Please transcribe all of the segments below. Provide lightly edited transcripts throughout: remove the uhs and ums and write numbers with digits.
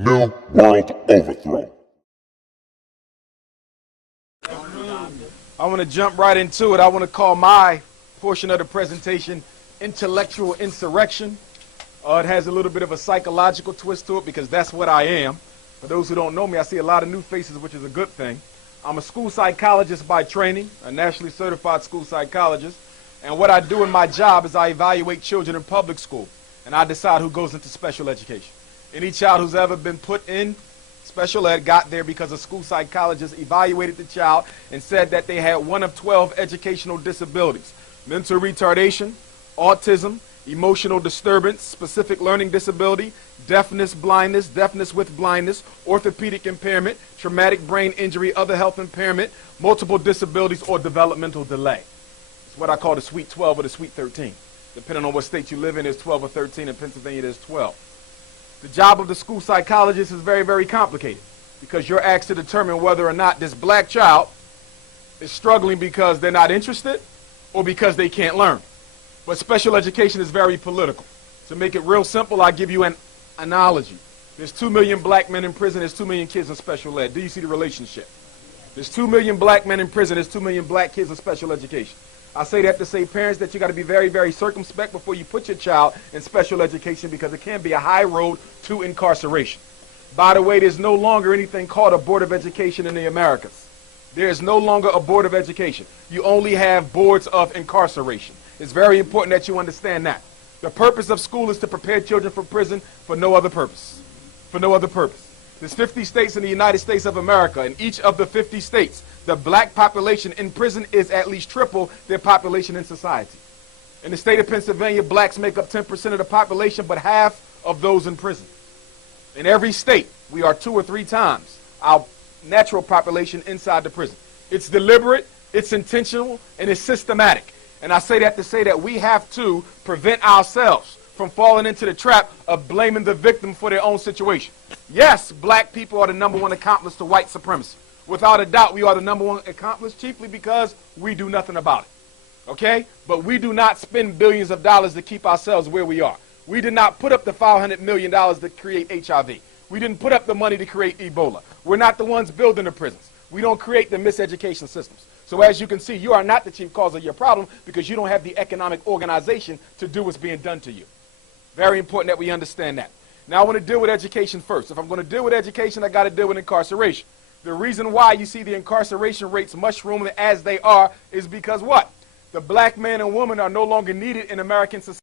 New World Overthrow. I want to jump right into it. I want to call my portion of the presentation Intellectual Insurrection. It has a little bit of a psychological twist to it because that's what I am. For those who don't know me, I see a lot of new faces, which is a good thing. I'm a school psychologist by training, a nationally certified school psychologist. And what I do in my job is I evaluate children in public school, and I decide who goes into special education. Any child who's ever been put in special ed got there because a school psychologist evaluated the child and said that they had one of 12 educational disabilities: mental retardation, autism, emotional disturbance, specific learning disability, deafness with blindness, orthopedic impairment, traumatic brain injury, other health impairment, multiple disabilities, or developmental delay. It's what I call the Sweet 12 or the Sweet 13. Depending on what state you live in, there's 12 or 13. In Pennsylvania, there's 12. The job of the school psychologist is very, very complicated because you're asked to determine whether or not this black child is struggling because they're not interested or because they can't learn. But special education is very political. To make it real simple, I'll give you an analogy. There's 2 million black men in prison, there's 2 million kids in special ed. Do you see the relationship? There's 2 million black men in prison, there's 2 million black kids in special education. I say that to say, parents, that you got to be very, very circumspect before you put your child in special education because it can be a high road to incarceration. By the way, there's no longer anything called a Board of Education in the Americas. There is no longer a Board of Education. You only have boards of incarceration. It's very important that you understand that. The purpose of school is to prepare children for prison for no other purpose. For no other purpose. There's 50 states in the United States of America. In each of the 50 states, the black population in prison is at least triple their population in society. In the state of Pennsylvania, blacks make up 10% of the population, but half of those in prison. In every state, we are 2 or 3 times our natural population inside the prison. It's deliberate, it's intentional, and it's systematic. And I say that to say that we have to prevent ourselves from falling into the trap of blaming the victim for their own situation. Yes, black people are the #1 accomplice to white supremacy. Without a doubt, we are the #1 accomplice, chiefly because we do nothing about it. Okay? But we do not spend billions of dollars to keep ourselves where we are. We did not put up the $500 million to create HIV. We didn't put up the money to create Ebola. We're not the ones building the prisons. We don't create the miseducation systems. So as you can see, you are not the chief cause of your problem because you don't have the economic organization to do what's being done to you. Very important that we understand that. Now I want to deal with education first. If I'm going to deal with education, I got to deal with incarceration. The reason why you see the incarceration rates mushrooming as they are is because what? The black man and woman are no longer needed in American society.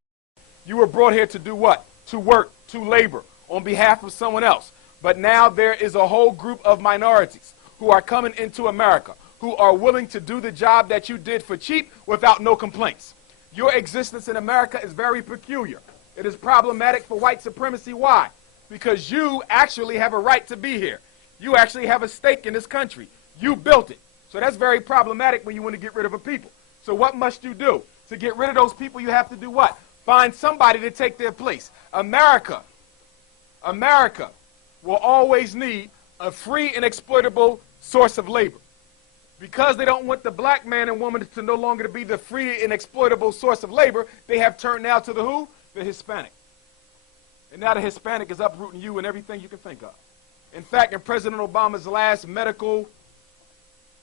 You were brought here to do what? To work, to labor on behalf of someone else. But now there is a whole group of minorities who are coming into America who are willing to do the job that you did for cheap without no complaints. Your existence in America is very peculiar. It is problematic for white supremacy. Why? Because you actually have a right to be here. You actually have a stake in this country. You built it. So that's very problematic when you want to get rid of a people. So what must you do? To get rid of those people, you have to do what? Find somebody to take their place. America will always need a free and exploitable source of labor. Because they don't want the black man and woman to no longer be the free and exploitable source of labor, they have turned now to the who? The Hispanic. And now the Hispanic is uprooting you and everything you can think of. In fact, in President Obama's last medical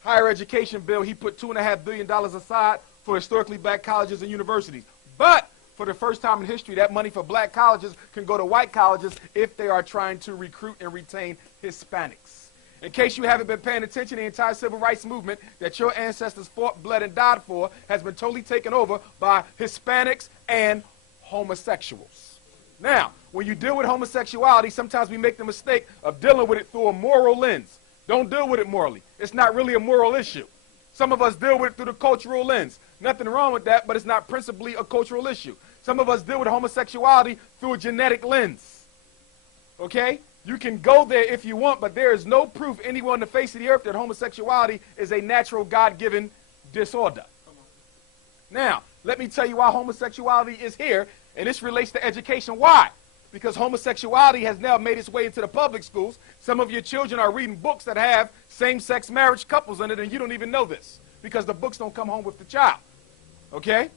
higher education bill, he put $2.5 billion aside for historically black colleges and universities. But for the first time in history, that money for black colleges can go to white colleges if they are trying to recruit and retain Hispanics. In case you haven't been paying attention, the entire civil rights movement that your ancestors fought, bled, and died for has been totally taken over by Hispanics and homosexuals. Now, when you deal with homosexuality, sometimes we make the mistake of dealing with it through a moral lens. Don't deal with it morally. It's not really a moral issue. Some of us deal with it through the cultural lens. Nothing wrong with that, but it's not principally a cultural issue. Some of us deal with homosexuality through a genetic lens. Okay? You can go there if you want, but there is no proof anywhere on the face of the earth that homosexuality is a natural God-given disorder. Now, let me tell you why homosexuality is here, and this relates to education. Why? Because homosexuality has now made its way into the public schools. Some of your children are reading books that have same-sex marriage couples in it, and you don't even know this because the books don't come home with the child. Okay?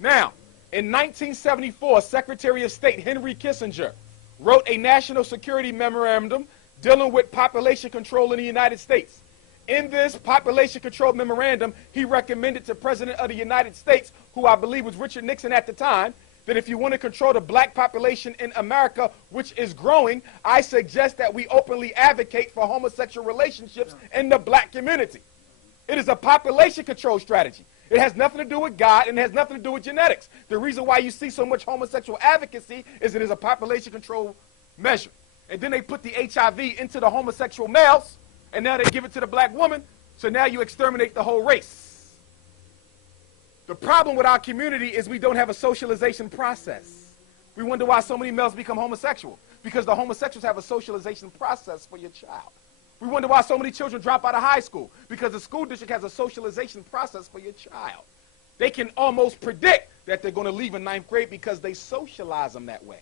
Now, in 1974, Secretary of State Henry Kissinger wrote a national security memorandum dealing with population control in the United States. In this population control memorandum, he recommended to President of the United States, who I believe was Richard Nixon at the time, that if you want to control the black population in America, which is growing, I suggest that we openly advocate for homosexual relationships in the black community. It is a population control strategy. It has nothing to do with God, and it has nothing to do with genetics. The reason why you see so much homosexual advocacy is it is a population control measure. And then they put the HIV into the homosexual males, and now they give it to the black woman, so now you exterminate the whole race. The problem with our community is we don't have a socialization process. We wonder why so many males become homosexual, because the homosexuals have a socialization process for your child. We wonder why so many children drop out of high school, because the school district has a socialization process for your child. They can almost predict that they're going to leave in 9th grade because they socialize them that way.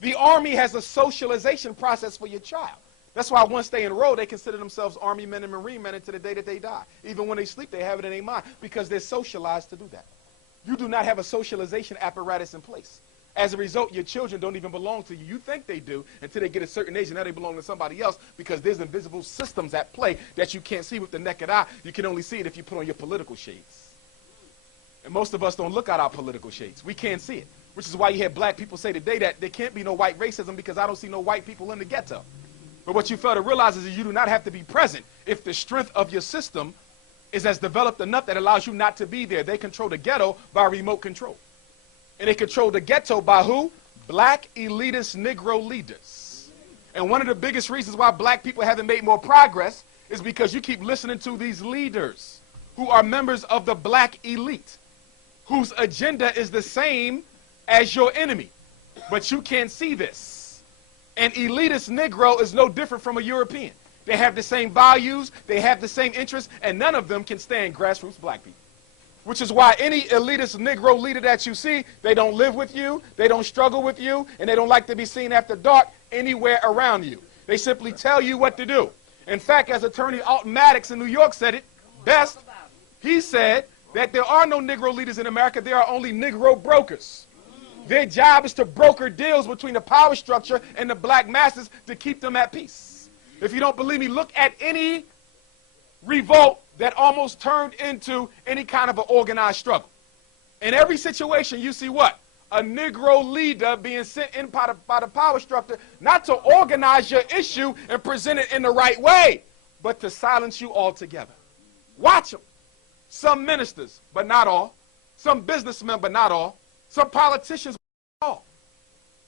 The Army has a socialization process for your child. That's why once they enroll, they consider themselves Army men and Marine men until the day that they die. Even when they sleep, they have it in their mind because they're socialized to do that. You do not have a socialization apparatus in place. As a result, your children don't even belong to you. You think they do until they get a certain age, and now they belong to somebody else because there's invisible systems at play that you can't see with the naked eye. You can only see it if you put on your political shades. And most of us don't look at our political shades. We can't see it, which is why you hear black people say today that there can't be no white racism because I don't see no white people in the ghetto. But what you fail to realize is that you do not have to be present if the strength of your system is as developed enough that allows you not to be there. They control the ghetto by remote control. And they control the ghetto by who? Black elitist Negro leaders. And one of the biggest reasons why black people haven't made more progress is because you keep listening to these leaders who are members of the black elite, whose agenda is the same as your enemy. But you can't see this. An elitist Negro is no different from a European. They have the same values, they have the same interests, and none of them can stand grassroots black people. Which is why any elitist Negro leader that you see, they don't live with you, they don't struggle with you, and they don't like to be seen after dark anywhere around you. They simply tell you what to do. In fact, as Attorney Alton Maddox in New York said it best, he said that there are no Negro leaders in America, there are only Negro brokers. Their job is to broker deals between the power structure and the black masses to keep them at peace. If you don't believe me, look at any revolt that almost turned into any kind of an organized struggle. In every situation, you see what? A Negro leader being sent in by the power structure, not to organize your issue and present it in the right way, but to silence you altogether. Watch them. Some ministers, but not all. Some businessmen, but not all. Some politicians, but not all.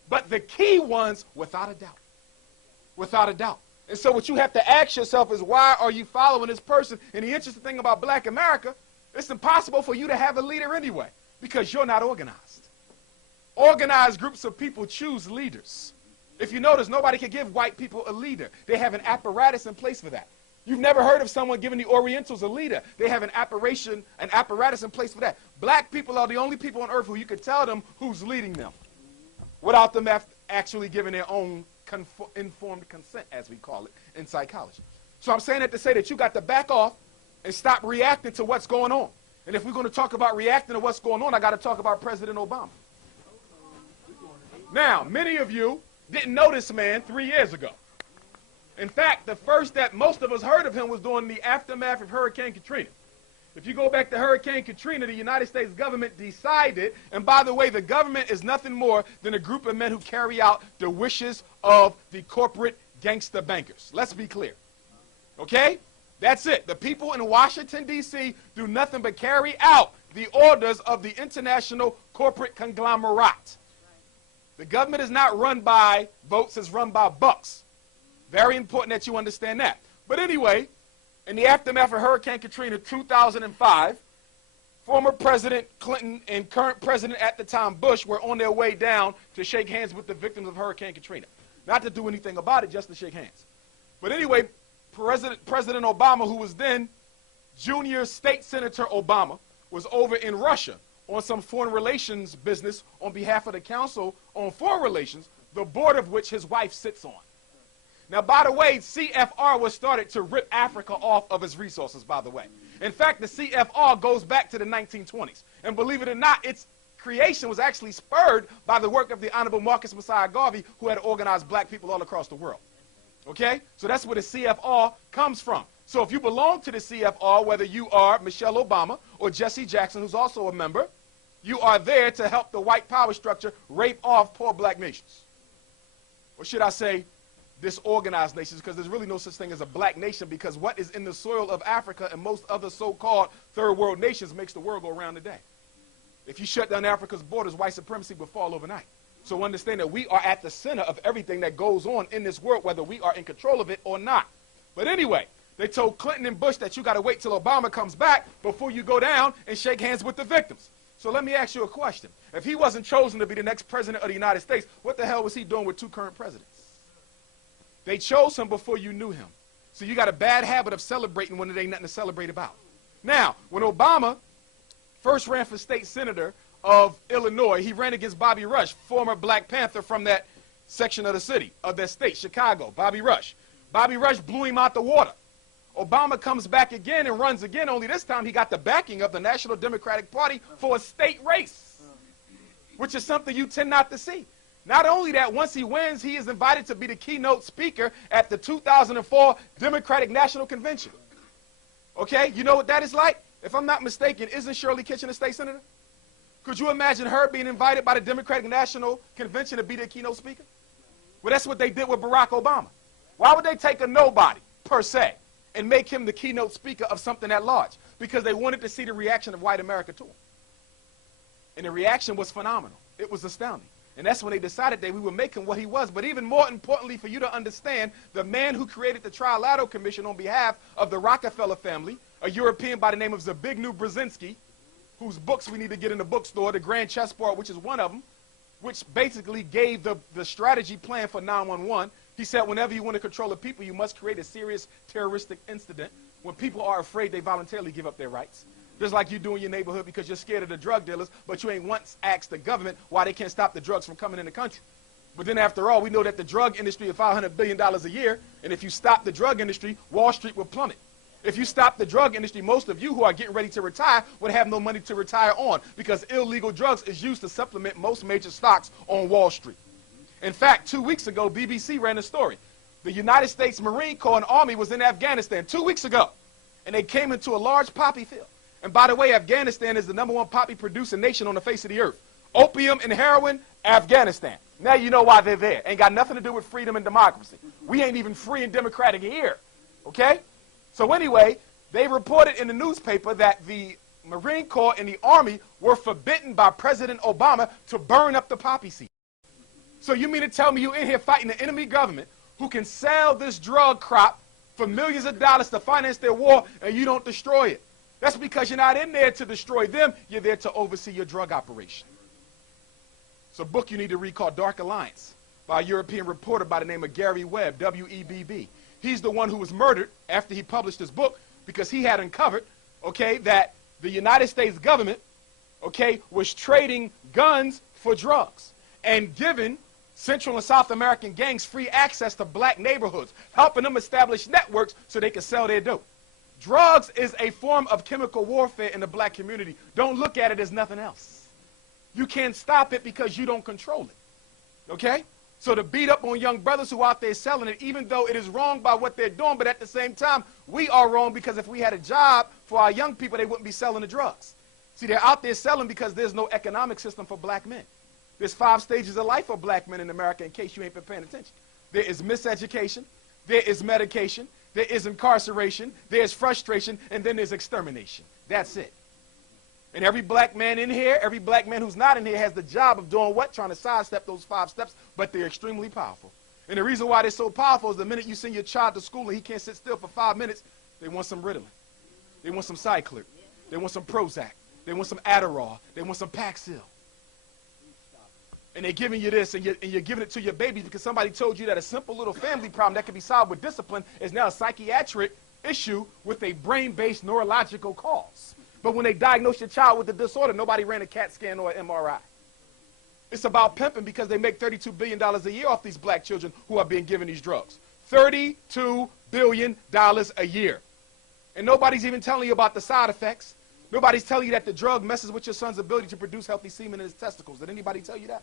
But the key ones, without a doubt. Without a doubt. And so what you have to ask yourself is, why are you following this person? And the interesting thing about black America, it's impossible for you to have a leader anyway, because you're not organized. Organized groups of people choose leaders. If you notice, nobody can give white people a leader. They have an apparatus in place for that. You've never heard of someone giving the Orientals a leader. They have an apparatus in place for that. Black people are the only people on earth who you could tell them who's leading them without them actually giving their own informed consent, as we call it in psychology. So I'm saying that to say that you got to back off and stop reacting to what's going on. And if we're going to talk about reacting to what's going on, I got to talk about President Obama. Now, many of you didn't know this man 3 years ago. In fact, the first that most of us heard of him was during the aftermath of Hurricane Katrina. If you go back to Hurricane Katrina, the United States government decided, and by the way, the government is nothing more than a group of men who carry out the wishes of the corporate gangster bankers. Let's be clear. Okay? That's it. The people in Washington, D.C. do nothing but carry out the orders of the international corporate conglomerate. The government is not run by votes, it's run by bucks. Very important that you understand that. But anyway, in the aftermath of Hurricane Katrina 2005, former President Clinton and current president at the time, Bush, were on their way down to shake hands with the victims of Hurricane Katrina. Not to do anything about it, just to shake hands. But anyway, President Obama, who was then Junior State Senator Obama, was over in Russia on some foreign relations business on behalf of the Council on Foreign Relations, the board of which his wife sits on. Now, by the way, CFR was started to rip Africa off of its resources, by the way. In fact, the CFR goes back to the 1920s. And believe it or not, its creation was actually spurred by the work of the Honorable Marcus Messiah Garvey, who had organized black people all across the world. Okay? So that's where the CFR comes from. So if you belong to the CFR, whether you are Michelle Obama or Jesse Jackson, who's also a member, you are there to help the white power structure rape off poor black nations. Or should I say, disorganized nations, because there's really no such thing as a black nation, because what is in the soil of Africa and most other so-called third world nations makes the world go around today. If you shut down Africa's borders, white supremacy would fall overnight. So understand that we are at the center of everything that goes on in this world, whether we are in control of it or not. But anyway, they told Clinton and Bush that you got to wait till Obama comes back before you go down and shake hands with the victims. So let me ask you a question. If he wasn't chosen to be the next president of the United States, what the hell was he doing with two current presidents? They chose him before you knew him. So you got a bad habit of celebrating when there ain't nothing to celebrate about. Now, when Obama first ran for state senator of Illinois, he ran against Bobby Rush, former Black Panther from that section of the city, of that state, Chicago, Bobby Rush. Bobby Rush blew him out the water. Obama comes back again and runs again, only this time he got the backing of the National Democratic Party for a state race, which is something you tend not to see. Not only that, once he wins, he is invited to be the keynote speaker at the 2004 Democratic National Convention. Okay, you know what that is like? If I'm not mistaken, isn't Shirley Kitchen a state senator? Could you imagine her being invited by the Democratic National Convention to be the keynote speaker? Well, that's what they did with Barack Obama. Why would they take a nobody, per se, and make him the keynote speaker of something that large? Because they wanted to see the reaction of white America to him. And the reaction was phenomenal. It was astounding. And that's when they decided that we would make him what he was. But even more importantly, for you to understand, the man who created the Trilateral Commission on behalf of the Rockefeller family, a European by the name of Zbigniew Brzezinski, whose books we need to get in the bookstore, The Grand Chessboard, which is one of them, which basically gave the strategy plan for 911. He said whenever you want to control the people, you must create a serious terroristic incident. When people are afraid, they voluntarily give up their rights. Just like you do in your neighborhood because you're scared of the drug dealers, but you ain't once asked the government why they can't stop the drugs from coming in the country. But then after all, we know that the drug industry is $500 billion a year, and if you stop the drug industry, Wall Street will plummet. If you stop the drug industry, most of you who are getting ready to retire would have no money to retire on because illegal drugs is used to supplement most major stocks on Wall Street. In fact, 2 weeks ago, BBC ran a story. The United States Marine Corps and Army was in Afghanistan 2 weeks ago, and they came into a large poppy field. And by the way, Afghanistan is the #1 poppy producing nation on the face of the earth. Opium and heroin, Afghanistan. Now you know why they're there. Ain't got nothing to do with freedom and democracy. We ain't even free and democratic here. Okay? So anyway, they reported in the newspaper that the Marine Corps and the Army were forbidden by President Obama to burn up the poppy seed. So you mean to tell me you're in here fighting the enemy government who can sell this drug crop for millions of dollars to finance their war and you don't destroy it? That's because you're not in there to destroy them. You're there to oversee your drug operation. It's a book you need to read called Dark Alliance by a European reporter by the name of Gary Webb, W-E-B-B. He's the one who was murdered after he published his book because he had uncovered, okay, that the United States government, okay, was trading guns for drugs and giving Central and South American gangs free access to black neighborhoods, helping them establish networks so they could sell their dope. Drugs is a form of chemical warfare in the black community. Don't look at it as nothing else. You can't stop it because you don't control it. Okay? So to beat up on young brothers who are out there selling it, even though it is wrong by what they're doing, but at the same time, we are wrong because if we had a job for our young people, they wouldn't be selling the drugs. See, they're out there selling because there's no economic system for black men. There's 5 stages of life for black men in America in case you ain't been paying attention. There is miseducation, there is medication, there is incarceration, there's frustration, and then there's extermination. That's it. And every black man in here, every black man who's not in here has the job of doing what? Trying to sidestep those 5 steps, but they're extremely powerful. And the reason why they're so powerful is the minute you send your child to school and he can't sit still for 5 minutes, they want some Ritalin. They want some Cyclic. They want some Prozac. They want some Adderall. They want some Paxil. And they're giving you this, and you're giving it to your baby because somebody told you that a simple little family problem that can be solved with discipline is now a psychiatric issue with a brain-based neurological cause. But when they diagnose your child with the disorder, nobody ran a CAT scan or an MRI. It's about pimping because they make $32 billion a year off these black children who are being given these drugs. $32 billion a year. And nobody's even telling you about the side effects. Nobody's telling you that the drug messes with your son's ability to produce healthy semen in his testicles. Did anybody tell you that?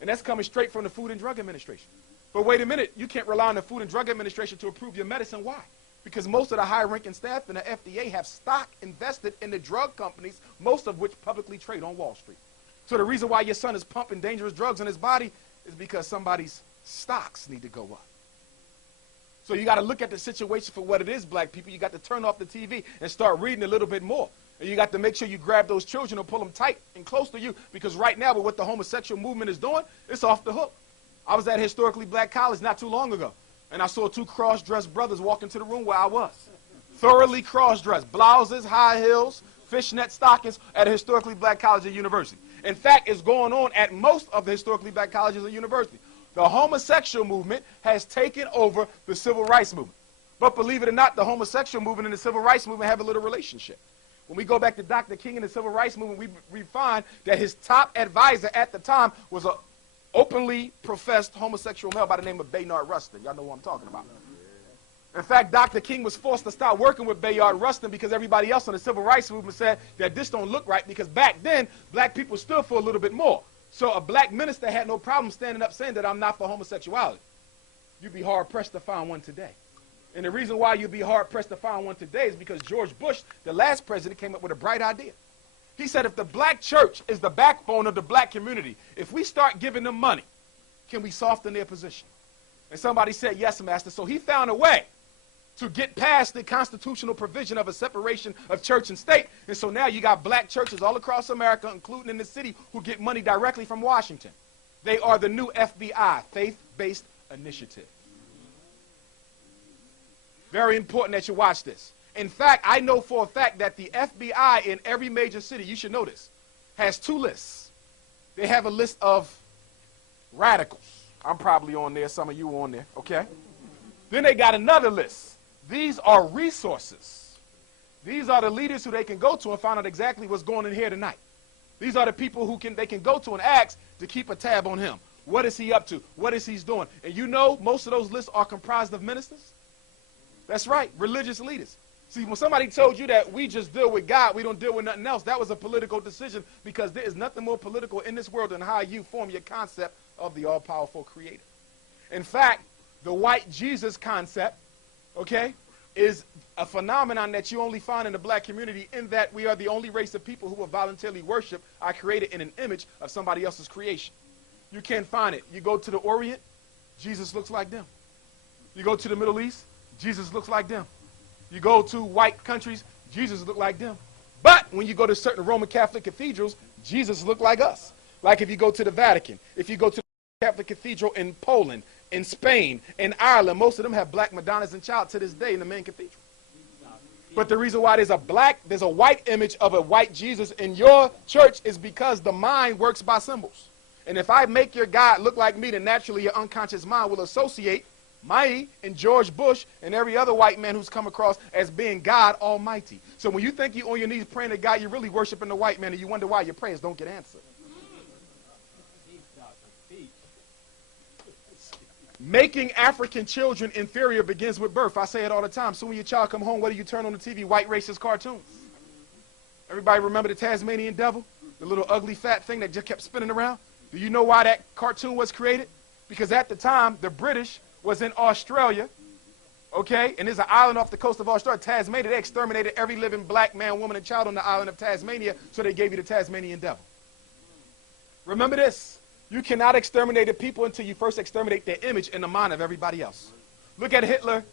And that's coming straight from the Food and Drug Administration. But wait a minute, you can't rely on the Food and Drug Administration to approve your medicine. Why? Because most of the high-ranking staff in the FDA have stock invested in the drug companies, most of which publicly trade on Wall Street. So the reason why your son is pumping dangerous drugs in his body is because somebody's stocks need to go up. So you got to look at the situation for what it is, black people. You got to turn off the TV and start reading a little bit more. And you got to make sure you grab those children and pull them tight and close to you, because right now with what the homosexual movement is doing, it's off the hook. I was at historically black college not too long ago, and I saw two cross-dressed brothers walk into the room where I was. Thoroughly cross-dressed, blouses, high heels, fishnet stockings at a historically black college and university. In fact, it's going on at most of the historically black colleges and universities. The homosexual movement has taken over the civil rights movement. But believe it or not, the homosexual movement and the civil rights movement have a little relationship. When we go back to Dr. King and the civil rights movement, we find that his top advisor at the time was an openly professed homosexual male by the name of Bayard Rustin. Y'all know what I'm talking about. In fact, Dr. King was forced to stop working with Bayard Rustin because everybody else in the civil rights movement said that this don't look right, because back then, black people stood for a little bit more. So a black minister had no problem standing up saying that I'm not for homosexuality. You'd be hard-pressed to find one today. And the reason why you'd be hard-pressed to find one today is because George Bush, the last president, came up with a bright idea. He said, if the black church is the backbone of the black community, if we start giving them money, can we soften their position? And somebody said, yes, master. So he found a way to get past the constitutional provision of a separation of church and state. And so now you got black churches all across America, including in the city, who get money directly from Washington. They are the new FBI, faith-based initiative. Very important that you watch this. In fact, I know for a fact that the FBI in every major city, you should know this, has two lists. They have a list of radicals. I'm probably on there. Some of you are on there, okay? Then they got another list. These are resources. These are the leaders who they can go to and find out exactly what's going on here tonight. These are the people who they can go to and ask to keep a tab on him. What is he up to? What is he doing? And you know most of those lists are comprised of ministers. That's right, religious leaders. See, when somebody told you that we just deal with God, we don't deal with nothing else, that was a political decision, because there is nothing more political in this world than how you form your concept of the all-powerful creator. In fact, the white Jesus concept, okay, is a phenomenon that you only find in the black community, in that we are the only race of people who will voluntarily worship our creator in an image of somebody else's creation. You can't find it. You go to the Orient, Jesus looks like them. You go to the Middle East, Jesus looks like them. You go to white countries, Jesus look like them. But when you go to certain Roman Catholic cathedrals, Jesus look like us. Like if you go to the Vatican, if you go to the Catholic Cathedral in Poland, in Spain, in Ireland, most of them have black Madonnas and child to this day in the main cathedral. But the reason why there's a white image of a white Jesus in your church is because the mind works by symbols. And if I make your God look like me, then naturally your unconscious mind will associate me and George Bush and every other white man who's come across as being God Almighty. So when you think you're on your knees praying to God, you're really worshiping the white man, and you wonder why your prayers don't get answered. Making African children inferior begins with birth. I say it all the time. So when your child come home, what do you turn on the TV? White racist cartoons. Everybody remember the Tasmanian devil? The little ugly fat thing that just kept spinning around? Do you know why that cartoon was created? Because at the time, the British was in Australia, okay? And there's an island off the coast of Australia, Tasmania. They exterminated every living black man, woman, and child on the island of Tasmania, so they gave you the Tasmanian devil. Remember this. You cannot exterminate a people until you first exterminate their image in the mind of everybody else. Look at Hitler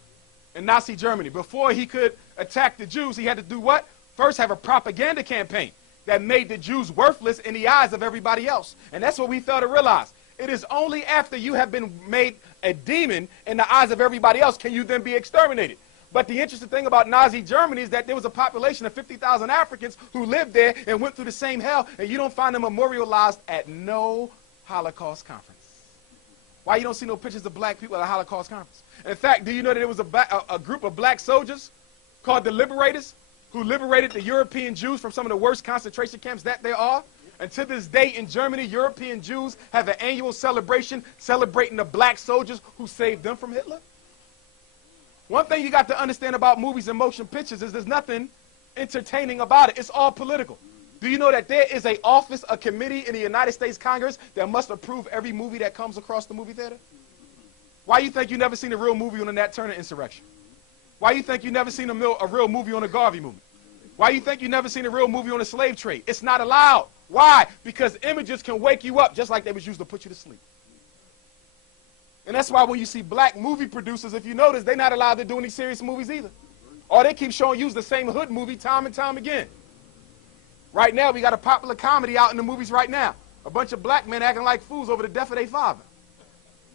in Nazi Germany. Before he could attack the Jews, he had to do what? First have a propaganda campaign that made the Jews worthless in the eyes of everybody else. And that's what we fail to realize. It is only after you have been made a demon in the eyes of everybody else can you then be exterminated. But the interesting thing about Nazi Germany is that there was a population of 50,000 Africans who lived there and went through the same hell, and you don't find them memorialized at no Holocaust conference. Why you don't see no pictures of black people at a Holocaust conference? In fact, do you know that there was a group of black soldiers called the Liberators who liberated the European Jews from some of the worst concentration camps that there are? And to this day in Germany, European Jews have an annual celebration celebrating the black soldiers who saved them from Hitler. One thing you got to understand about movies and motion pictures is there's nothing entertaining about it. It's all political. Do you know that there is a office, a committee in the United States Congress that must approve every movie that comes across the movie theater? Why you think you never seen a real movie on the Nat Turner insurrection? Why you think you never seen a real movie on the Garvey movement? Why you think you never seen a real movie on the slave trade? It's not allowed. Why? Because images can wake you up just like they was used to put you to sleep. And that's why when you see black movie producers, if you notice, they're not allowed to do any serious movies either. Or they keep showing you the same hood movie time and time again. Right now, we got a popular comedy out in the movies right now. A bunch of black men acting like fools over the death of their father.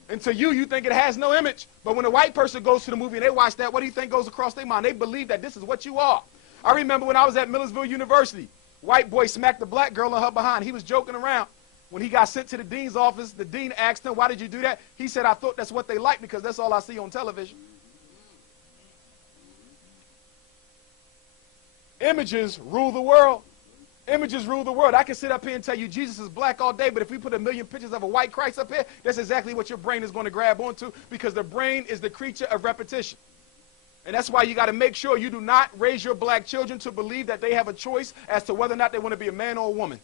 And to you, you think it has no image. But when a white person goes to the movie and they watch that, what do you think goes across their mind? They believe that this is what you are. I remember when I was at Millersville University, white boy smacked a black girl in her behind. He was joking around. When he got sent to the dean's office, the dean asked him, why did you do that? He said, I thought that's what they like because that's all I see on television. Images rule the world. Images rule the world. I can sit up here and tell you Jesus is black all day, but if we put a million pictures of a white Christ up here, that's exactly what your brain is going to grab onto because the brain is the creature of repetition. And that's why you got to make sure you do not raise your black children to believe that they have a choice as to whether or not they want to be a man or a woman.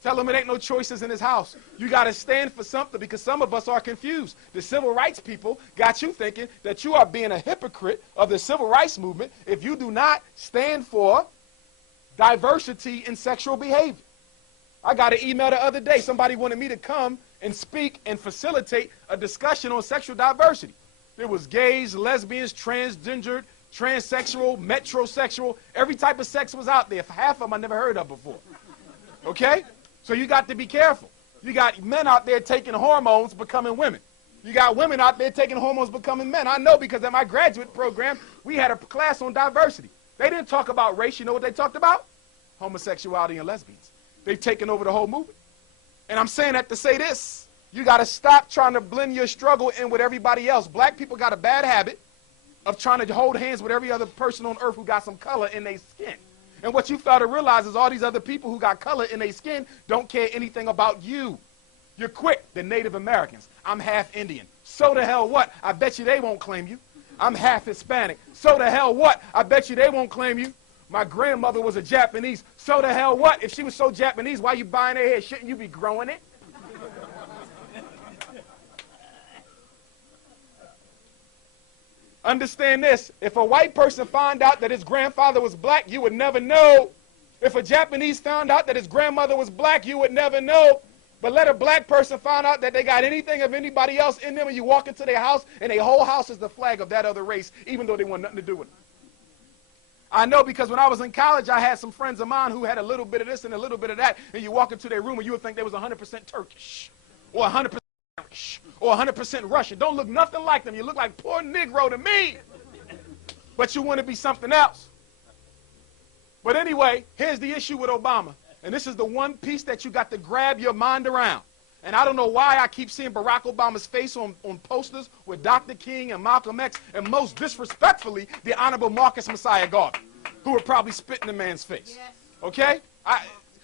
Tell them it ain't no choices in this house. You got to stand for something because some of us are confused. The civil rights people got you thinking that you are being a hypocrite of the civil rights movement if you do not stand for diversity in sexual behavior. I got an email the other day. Somebody wanted me to come and speak and facilitate a discussion on sexual diversity. There was gays, lesbians, transgendered, transsexual, metrosexual. Every type of sex was out there. Half of them I never heard of before. Okay? So you got to be careful. You got men out there taking hormones, becoming women. You got women out there taking hormones, becoming men. I know because at my graduate program, we had a class on diversity. They didn't talk about race. You know what they talked about? Homosexuality and lesbians. They've taken over the whole movement. And I'm saying that to say this. You got to stop trying to blend your struggle in with everybody else. Black people got a bad habit of trying to hold hands with every other person on earth who got some color in their skin. And what you fail to realize is all these other people who got color in their skin don't care anything about you. You're quick, the Native Americans. I'm half Indian. So the hell what? I bet you they won't claim you. I'm half Hispanic. So the hell what? I bet you they won't claim you. My grandmother was a Japanese. So the hell what? If she was so Japanese, why you buying her hair? Shouldn't you be growing it? Understand this. If a white person found out that his grandfather was black, you would never know. If a Japanese found out that his grandmother was black, you would never know. But let a black person find out that they got anything of anybody else in them and you walk into their house and their whole house is the flag of that other race, even though they want nothing to do with it. I know because when I was in college, I had some friends of mine who had a little bit of this and a little bit of that, and you walk into their room and you would think they was 100% Turkish or 100% Irish or 100% Russian. Don't look nothing like them. You look like poor Negro to me, but you want to be something else. But anyway, here's the issue with Obama, and this is the one piece that you got to grab your mind around. And I don't know why I keep seeing Barack Obama's face on posters with Dr. King and Malcolm X, and most disrespectfully, the Honorable Marcus Messiah Garvey, who would probably spit in the man's face. Yes. Okay?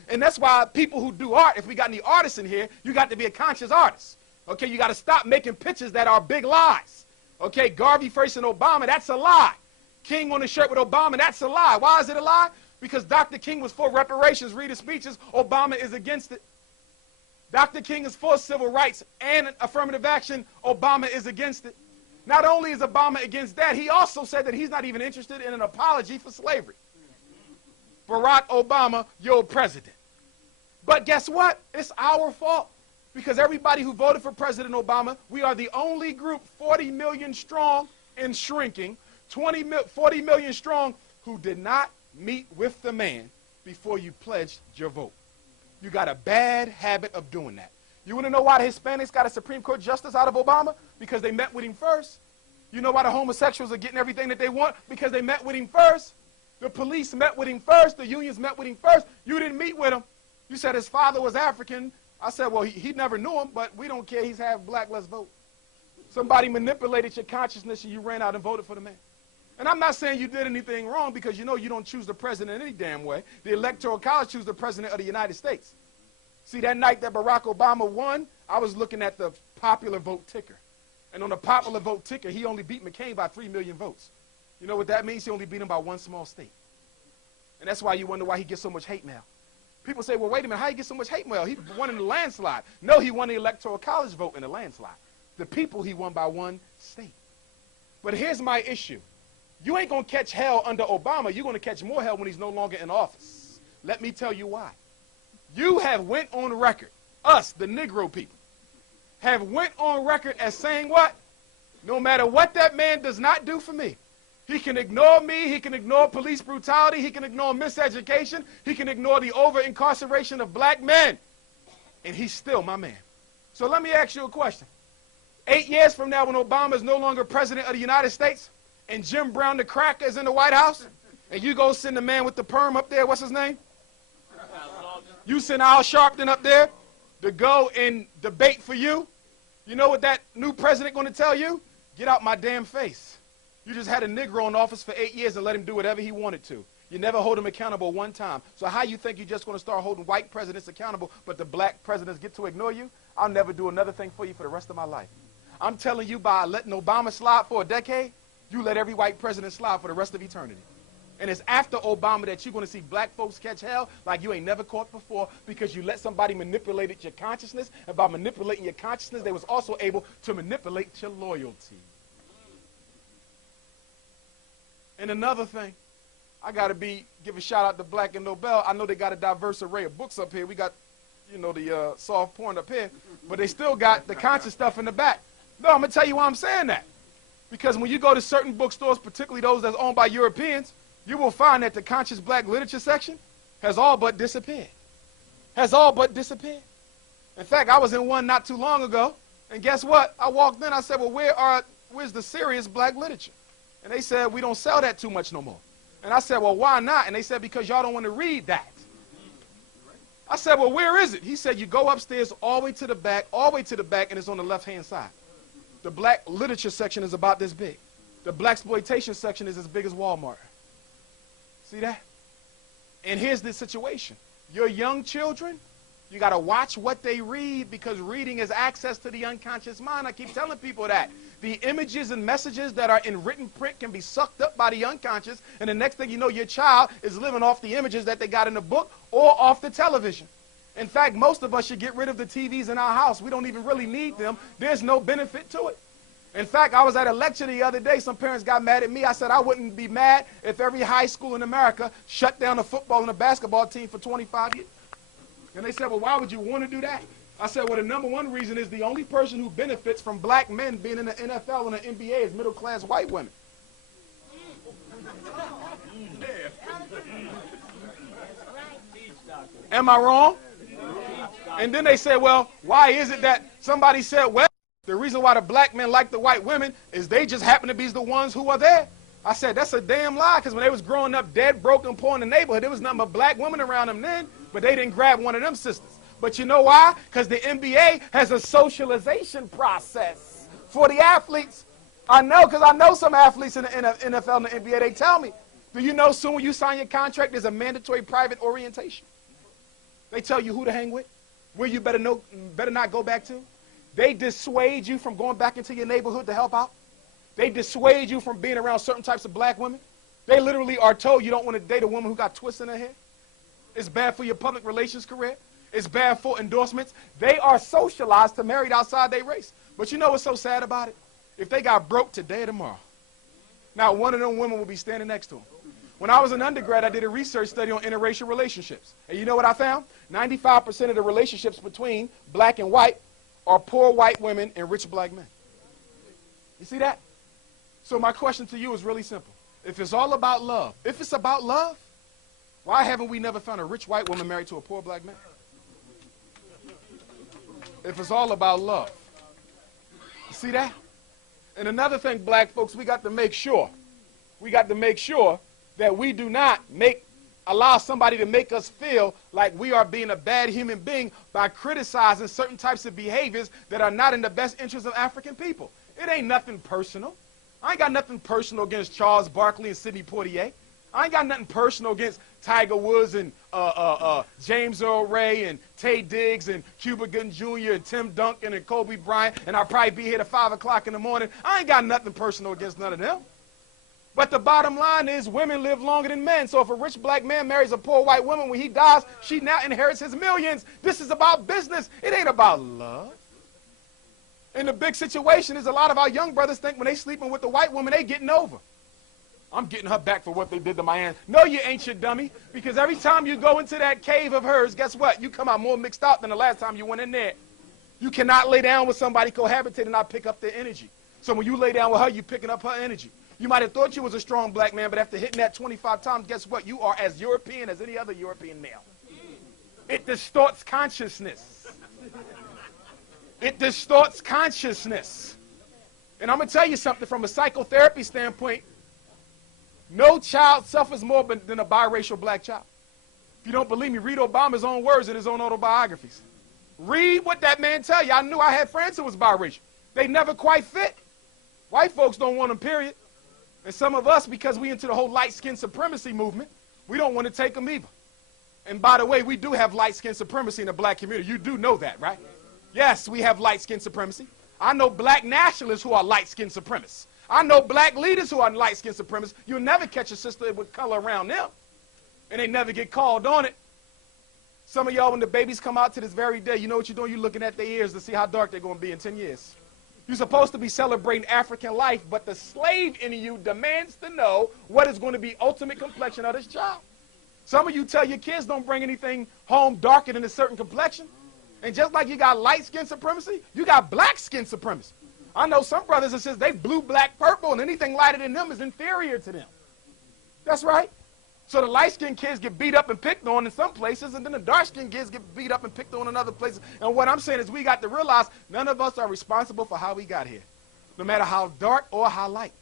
And that's why people who do art, if we got any artists in here, you got to be a conscious artist. Okay? You got to stop making pictures that are big lies. Okay? Garvey facing Obama, that's a lie. King on the shirt with Obama, that's a lie. Why is it a lie? Because Dr. King was for reparations, read his speeches, Obama is against it. Dr. King is for civil rights and affirmative action, Obama is against it. Not only is Obama against that, he also said that he's not even interested in an apology for slavery. Barack Obama, your president. But guess what? It's our fault. Because everybody who voted for President Obama, we are the only group 40 million strong and shrinking, 40 million strong who did not meet with the man before you pledged your vote. You got a bad habit of doing that. You want to know why the Hispanics got a Supreme Court justice out of Obama? Because they met with him first. You know why the homosexuals are getting everything that they want? Because they met with him first. The police met with him first. The unions met with him first. You didn't meet with him. You said his father was African. I said, well, he never knew him, but we don't care. He's half black. Let's vote. Somebody manipulated your consciousness and you ran out and voted for the man. And I'm not saying you did anything wrong because you know you don't choose the president any damn way. The Electoral College chooses the president of the United States. See, that night that Barack Obama won, I was looking at the popular vote ticker. And on the popular vote ticker, he only beat McCain by 3 million votes. You know what that means? He only beat him by one small state. And that's why you wonder why he gets so much hate mail. People say, well, wait a minute, how he get so much hate mail? He won in the landslide. No, he won the electoral college vote in a landslide. The people he won by one state. But here's my issue. You ain't going to catch hell under Obama. You're going to catch more hell when he's no longer in office. Let me tell you why. You have went on record, us, the Negro people, have went on record as saying what? No matter what that man does not do for me, he can ignore me, he can ignore police brutality, he can ignore miseducation, he can ignore the over-incarceration of black men, and he's still my man. So let me ask you a question. 8 years from now when Obama is no longer president of the United States and Jim Brown the cracker is in the White House, and you go send the man with the perm up there, what's his name? You send Al Sharpton up there to go and debate for you. You know what that new president going to tell you? Get out my damn face. You just had a Negro in office for 8 years and let him do whatever he wanted to. You never hold him accountable one time. So how you think you're just going to start holding white presidents accountable, but the black presidents get to ignore you? I'll never do another thing for you for the rest of my life. I'm telling you, by letting Obama slide for a decade, you let every white president slide for the rest of eternity. And it's after Obama that you're going to see black folks catch hell like you ain't never caught before because you let somebody manipulate your consciousness. And by manipulating your consciousness, they was also able to manipulate your loyalty. And another thing, I got to give a shout out to Black and Nobel. I know they got a diverse array of books up here. We got, the soft porn up here, but they still got the conscious stuff in the back. No, I'm going to tell you why I'm saying that. Because when you go to certain bookstores, particularly those that's owned by Europeans, you will find that the conscious black literature section has all but disappeared. Has all but disappeared. In fact, I was in one not too long ago, and guess what? I walked in, I said, well, where's the serious black literature? And they said, we don't sell that too much no more. And I said, well, why not? And they said, because y'all don't want to read that. I said, well, where is it? He said, you go upstairs all the way to the back, and it's on the left-hand side. The black literature section is about this big. The black exploitation section is as big as Walmart. See that? And here's the situation. Your young children, you got to watch what they read because reading is access to the unconscious mind. I keep telling people that. The images and messages that are in written print can be sucked up by the unconscious, and the next thing you know, your child is living off the images that they got in the book or off the television. In fact, most of us should get rid of the TVs in our house. We don't even really need them. There's no benefit to it. In fact, I was at a lecture the other day. Some parents got mad at me. I said I wouldn't be mad if every high school in America shut down a football and a basketball team for 25 years. And they said, well, why would you want to do that? I said, well, the number one reason is the only person who benefits from black men being in the NFL and the NBA is middle-class white women. Am I wrong? And then they said, well, why is it that somebody said, well, the reason why the black men like the white women is they just happen to be the ones who are there. I said, that's a damn lie, because when they was growing up dead, broke, and poor in the neighborhood, there was nothing but black women around them then, but they didn't grab one of them sisters. But you know why? Because the NBA has a socialization process for the athletes. I know, because I know some athletes in the NFL and the NBA, they tell me, do you know soon when you sign your contract, there's a mandatory private orientation? They tell you who to hang with, where you better not go back to. They dissuade you from going back into your neighborhood to help out. They dissuade you from being around certain types of black women. They literally are told you don't want to date a woman who got twists in her hair. It's bad for your public relations career. It's bad for endorsements. They are socialized to marry outside their race. But you know what's so sad about it? If they got broke today or tomorrow, now one of them women will be standing next to them. When I was an undergrad, I did a research study on interracial relationships. And you know what I found? 95% of the relationships between black and white are poor white women and rich black men. You see that? So my question to you is really simple. If it's all about love, if it's about love, why haven't we never found a rich white woman married to a poor black man? If it's all about love. You see that? And another thing, black folks, we got to make sure that we do not allow somebody to make us feel like we are being a bad human being by criticizing certain types of behaviors that are not in the best interest of African people. It ain't nothing personal. I ain't got nothing personal against Charles Barkley and Sidney Poitier. I ain't got nothing personal against Tiger Woods and James Earl Ray and Tay Diggs and Cuba Gooding Jr. and Tim Duncan and Kobe Bryant, and I'll probably be here at 5 o'clock in the morning. I ain't got nothing personal against none of them. But the bottom line is women live longer than men. So if a rich black man marries a poor white woman, when he dies, she now inherits his millions. This is about business. It ain't about love. And the big situation is a lot of our young brothers think when they sleeping with the white woman, they getting over. I'm getting her back for what they did to my aunt. No, you ain't, you dummy. Because every time you go into that cave of hers, guess what? You come out more mixed out than the last time you went in there. You cannot lay down with somebody, cohabitate, and not pick up their energy. So when you lay down with her, you're picking up her energy. You might have thought you was a strong black man, but after hitting that 25 times, guess what? You are as European as any other European male. It distorts consciousness. It distorts consciousness. And I'm going to tell you something from a psychotherapy standpoint. No child suffers more than a biracial black child. If you don't believe me, read Obama's own words in his own autobiographies. Read what that man tell you. I knew I had friends who was biracial. They never quite fit. White folks don't want them, period. And some of us, because we into the whole light skin supremacy movement, we don't want to take them either. And by the way, we do have light skin supremacy in the black community. You do know that, right? Yes, we have light skin supremacy. I know black nationalists who are light skin supremacists. I know black leaders who are light skin supremacists. You'll never catch a sister with color around them. And they never get called on it. Some of y'all, when the babies come out to this very day, you know what you're doing? You're looking at their ears to see how dark they're going to be in 10 years. You're supposed to be celebrating African life, but the slave in you demands to know what is going to be ultimate complexion of this child. Some of you tell your kids don't bring anything home darker than a certain complexion. And just like you got light skin supremacy, you got black skin supremacy. I know some brothers and sisters, they blue, black, purple, and anything lighter than them is inferior to them. That's right. So the light-skinned kids get beat up and picked on in some places, and then the dark-skinned kids get beat up and picked on in other places. And what I'm saying is we got to realize none of us are responsible for how we got here, no matter how dark or how light.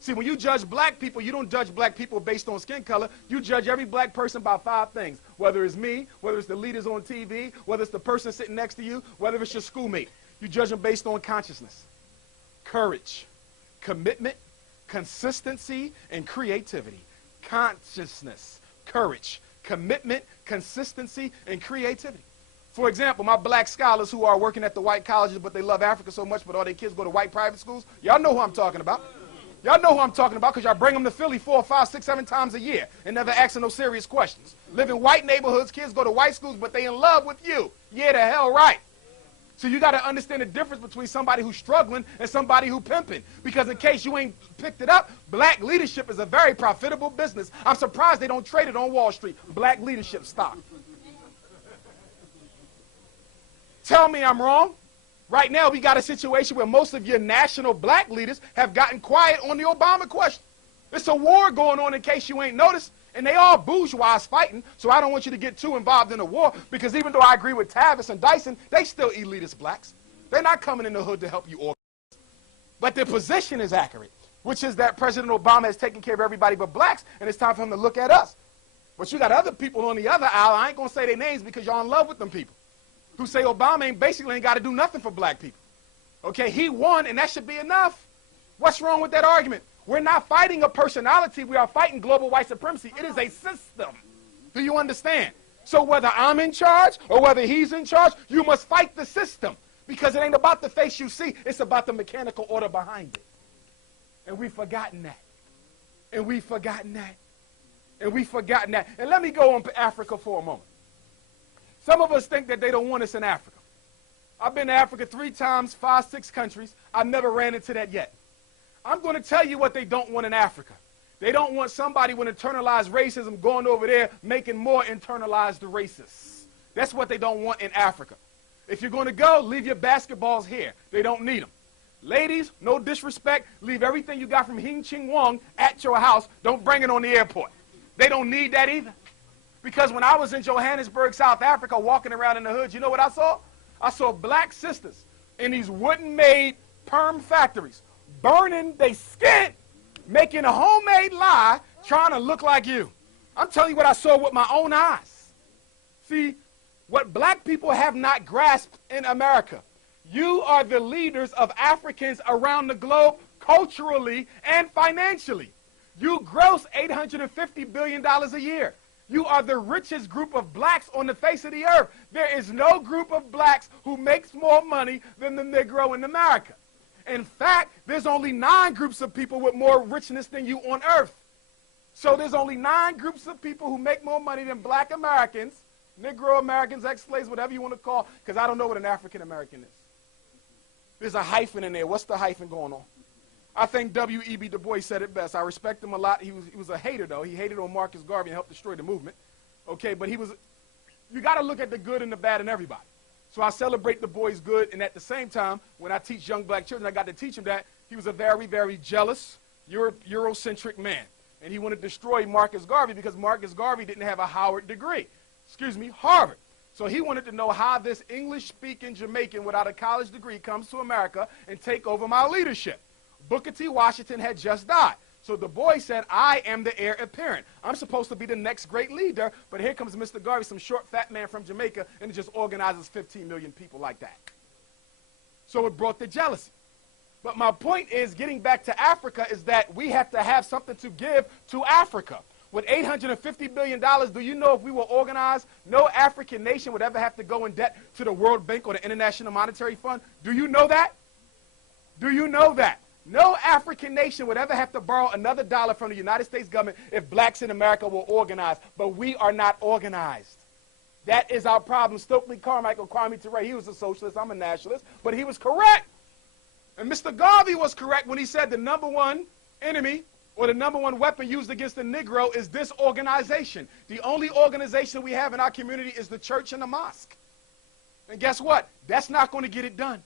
See, when you judge black people, you don't judge black people based on skin color. You judge every black person by 5 things, whether it's me, whether it's the leaders on TV, whether it's the person sitting next to you, whether it's your schoolmate. You judge them based on consciousness, courage, commitment, consistency, and creativity. Consciousness, courage, commitment, consistency, and creativity. For example, my black scholars who are working at the white colleges, but they love Africa so much, but all their kids go to white private schools, y'all know who I'm talking about. Y'all know who I'm talking about because y'all bring them to Philly 4, 5, 6, 7 times a year and never asking no serious questions. Live in white neighborhoods, kids go to white schools, but they in love with you. Yeah, the hell right. So you got to understand the difference between somebody who's struggling and somebody who pimping. Because in case you ain't picked it up, black leadership is a very profitable business. I'm surprised they don't trade it on Wall Street. Black leadership stock. Tell me I'm wrong. Right now we got a situation where most of your national black leaders have gotten quiet on the Obama question. It's a war going on in case you ain't noticed. And they all bourgeois fighting, so I don't want you to get too involved in the war, because even though I agree with Tavis and Dyson, they still elitist blacks. They're not coming in the hood to help you organize. But their position is accurate, which is that President Obama has taken care of everybody but blacks, and it's time for him to look at us. But you got other people on the other aisle, I ain't going to say their names because y'all in love with them people, who say Obama basically ain't got to do nothing for black people. Okay, he won, and that should be enough. What's wrong with that argument? We're not fighting a personality. We are fighting global white supremacy. It is a system. Do you understand? So whether I'm in charge or whether he's in charge, you must fight the system. Because it ain't about the face you see. It's about the mechanical order behind it. And we've forgotten that. And we've forgotten that. And we've forgotten that. And let me go on to Africa for a moment. Some of us think that they don't want us in Africa. I've been to Africa 3 times, 5, 6 countries. I've never ran into that yet. I'm going to tell you what they don't want in Africa. They don't want somebody with internalized racism going over there making more internalized racists. That's what they don't want in Africa. If you're going to go, leave your basketballs here. They don't need them. Ladies, no disrespect, leave everything you got from Hing Ching Wong at your house. Don't bring it on the airport. They don't need that either. Because when I was in Johannesburg, South Africa, walking around in the hood, you know what I saw? I saw black sisters in these wooden-made perm factories, burning they skin, making a homemade lie, trying to look like you. I'm telling you what I saw with my own eyes. See, what black people have not grasped in America, you are the leaders of Africans around the globe culturally and financially. You gross $850 billion a year. You are the richest group of blacks on the face of the earth. There is no group of blacks who makes more money than the Negro in America. In fact, there's only 9 groups of people with more richness than you on earth. So there's only 9 groups of people who make more money than black Americans, Negro Americans, ex-slaves, whatever you want to call, because I don't know what an African American is. There's a hyphen in there. What's the hyphen going on? I think W.E.B. Du Bois said it best. I respect him a lot. He was a hater, though. He hated on Marcus Garvey and helped destroy the movement. Okay, but you got to look at the good and the bad in everybody. So I celebrate Du Bois' good, and at the same time, when I teach young black children, I got to teach them that he was a very, very jealous, Eurocentric man. And he wanted to destroy Marcus Garvey because Marcus Garvey didn't have a Harvard degree. Harvard. So he wanted to know how this English-speaking Jamaican without a college degree comes to America and take over my leadership. Booker T. Washington had just died. So Du Bois said, I am the heir apparent. I'm supposed to be the next great leader, but here comes Mr. Garvey, some short, fat man from Jamaica, and it just organizes 15 million people like that. So it brought the jealousy. But my point is, getting back to Africa, is that we have to have something to give to Africa. With $850 billion, do you know if we were organized, no African nation would ever have to go in debt to the World Bank or the International Monetary Fund? Do you know that? Do you know that? No African nation would ever have to borrow another dollar from the United States government if blacks in America were organized. But we are not organized. That is our problem. Stokely Carmichael, Kwame Ture, he was a socialist, I'm a nationalist, but he was correct. And Mr. Garvey was correct when he said the number one enemy or the number one weapon used against the Negro is disorganization. The only organization we have in our community is the church and the mosque. And guess what? That's not going to get it done.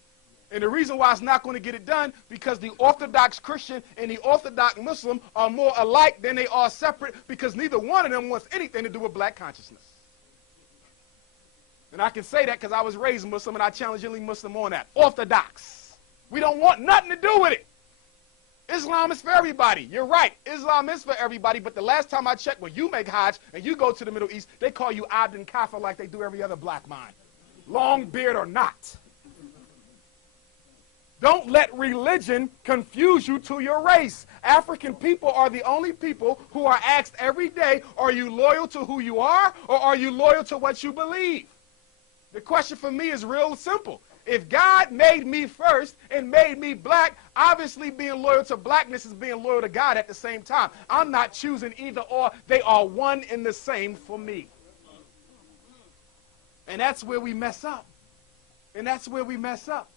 And the reason why it's not going to get it done, because the Orthodox Christian and the Orthodox Muslim are more alike than they are separate, because neither one of them wants anything to do with black consciousness. And I can say that because I was raised Muslim and I challenge any Muslim on that. Orthodox. We don't want nothing to do with it. Islam is for everybody. You're right. Islam is for everybody, but the last time I checked, when you make Hajj and you go to the Middle East, they call you Abd and Kafir like they do every other black man. Long beard or not. Don't let religion confuse you to your race. African people are the only people who are asked every day, are you loyal to who you are or are you loyal to what you believe? The question for me is real simple. If God made me first and made me black, obviously being loyal to blackness is being loyal to God at the same time. I'm not choosing either or. They are one and the same for me. And that's where we mess up. And that's where we mess up.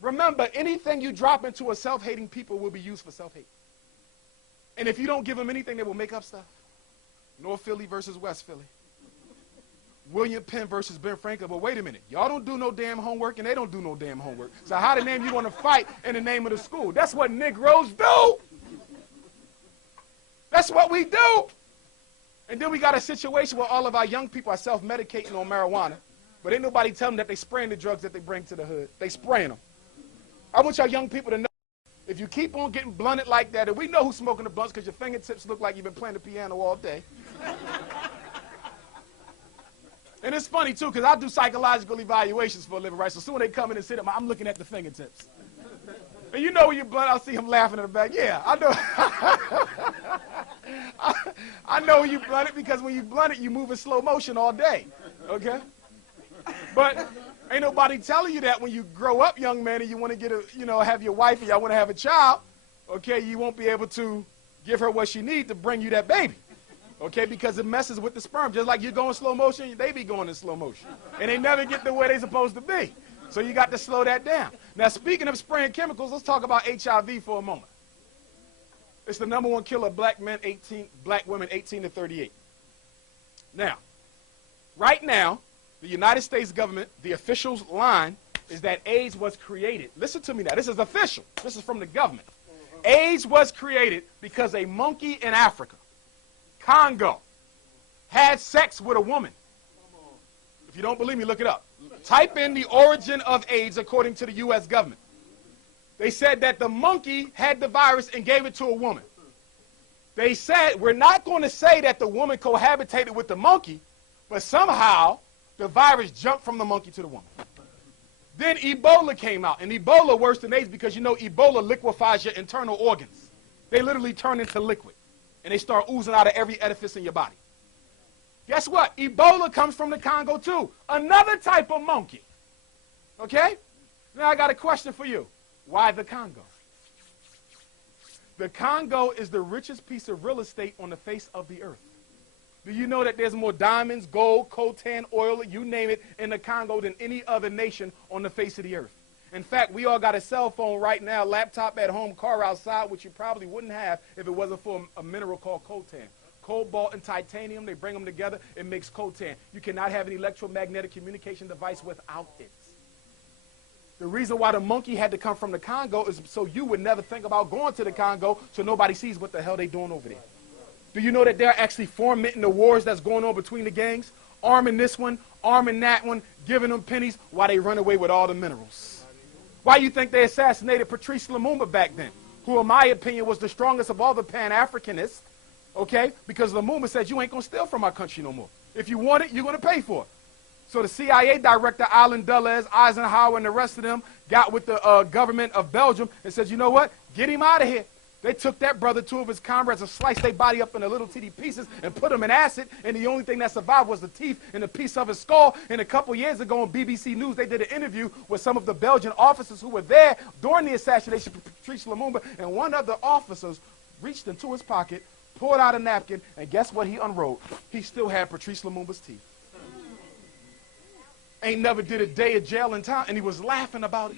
Remember, anything you drop into a self-hating people will be used for self-hate. And if you don't give them anything, they will make up stuff. North Philly versus West Philly. William Penn versus Ben Franklin. But wait a minute. Y'all don't do no damn homework, and they don't do no damn homework. So how the name you want to fight in the name of the school? That's what Negroes do. That's what we do. And then we got a situation where all of our young people are self-medicating on marijuana. But ain't nobody telling them that they spraying the drugs that they bring to the hood. They spraying them. I want y'all young people to know, if you keep on getting blunted like that, and we know who's smoking the blunts because your fingertips look like you've been playing the piano all day. And it's funny, too, because I do psychological evaluations for a living, right? So soon they come in and sit up, I'm looking at the fingertips. And you know when you blunt, I'll see him laughing in the back. Yeah, I know. I know when you blunt it, because when you blunt it, you move in slow motion all day, okay? But ain't nobody telling you that when you grow up, young man, and you want to get have your wife and y'all want to have a child, okay, you won't be able to give her what she needs to bring you that baby, okay, because it messes with the sperm. Just like you go in slow motion, they be going in slow motion. And they never get to where they're supposed to be. So you got to slow that down. Now, speaking of spraying chemicals, let's talk about HIV for a moment. It's the number one killer of black women 18 to 38. Now, right now, the United States government, the official's line is that AIDS was created. Listen to me now. This is official. This is from the government. AIDS was created because a monkey in Africa, Congo, had sex with a woman. If you don't believe me, look it up. Type in the origin of AIDS according to the U.S. government. They said that the monkey had the virus and gave it to a woman. They said, we're not going to say that the woman cohabitated with the monkey, but somehow the virus jumped from the monkey to the woman. Then Ebola came out, and Ebola worse than AIDS because you know Ebola liquefies your internal organs. They literally turn into liquid, and they start oozing out of every edifice in your body. Guess what? Ebola comes from the Congo too, another type of monkey. Okay? Now I got a question for you. Why the Congo? The Congo is the richest piece of real estate on the face of the earth. Do you know that there's more diamonds, gold, coltan, oil, you name it, in the Congo than any other nation on the face of the earth? In fact, we all got a cell phone right now, laptop at home, car outside, which you probably wouldn't have if it wasn't for a mineral called coltan. Cobalt and titanium, they bring them together, it makes coltan. You cannot have an electromagnetic communication device without it. The reason why the monkey had to come from the Congo is so you would never think about going to the Congo so nobody sees what the hell they doing over there. Do you know that they're actually fomenting the wars that's going on between the gangs? Arming this one, arming that one, giving them pennies while they run away with all the minerals. Why do you think they assassinated Patrice Lumumba back then, who in my opinion was the strongest of all the Pan-Africanists, okay? Because Lumumba said, you ain't going to steal from our country no more. If you want it, you're going to pay for it. So the CIA director, Alan Dulles, Eisenhower, and the rest of them got with the government of Belgium and said, you know what? Get him out of here. They took that brother, two of his comrades, and sliced their body up into little teeny pieces and put him in acid, and the only thing that survived was the teeth and a piece of his skull. And a couple years ago on BBC News, they did an interview with some of the Belgian officers who were there during the assassination of Patrice Lumumba, and one of the officers reached into his pocket, pulled out a napkin, and guess what he unrolled? He still had Patrice Lumumba's teeth. Ain't never did a day of jail in town, and he was laughing about it.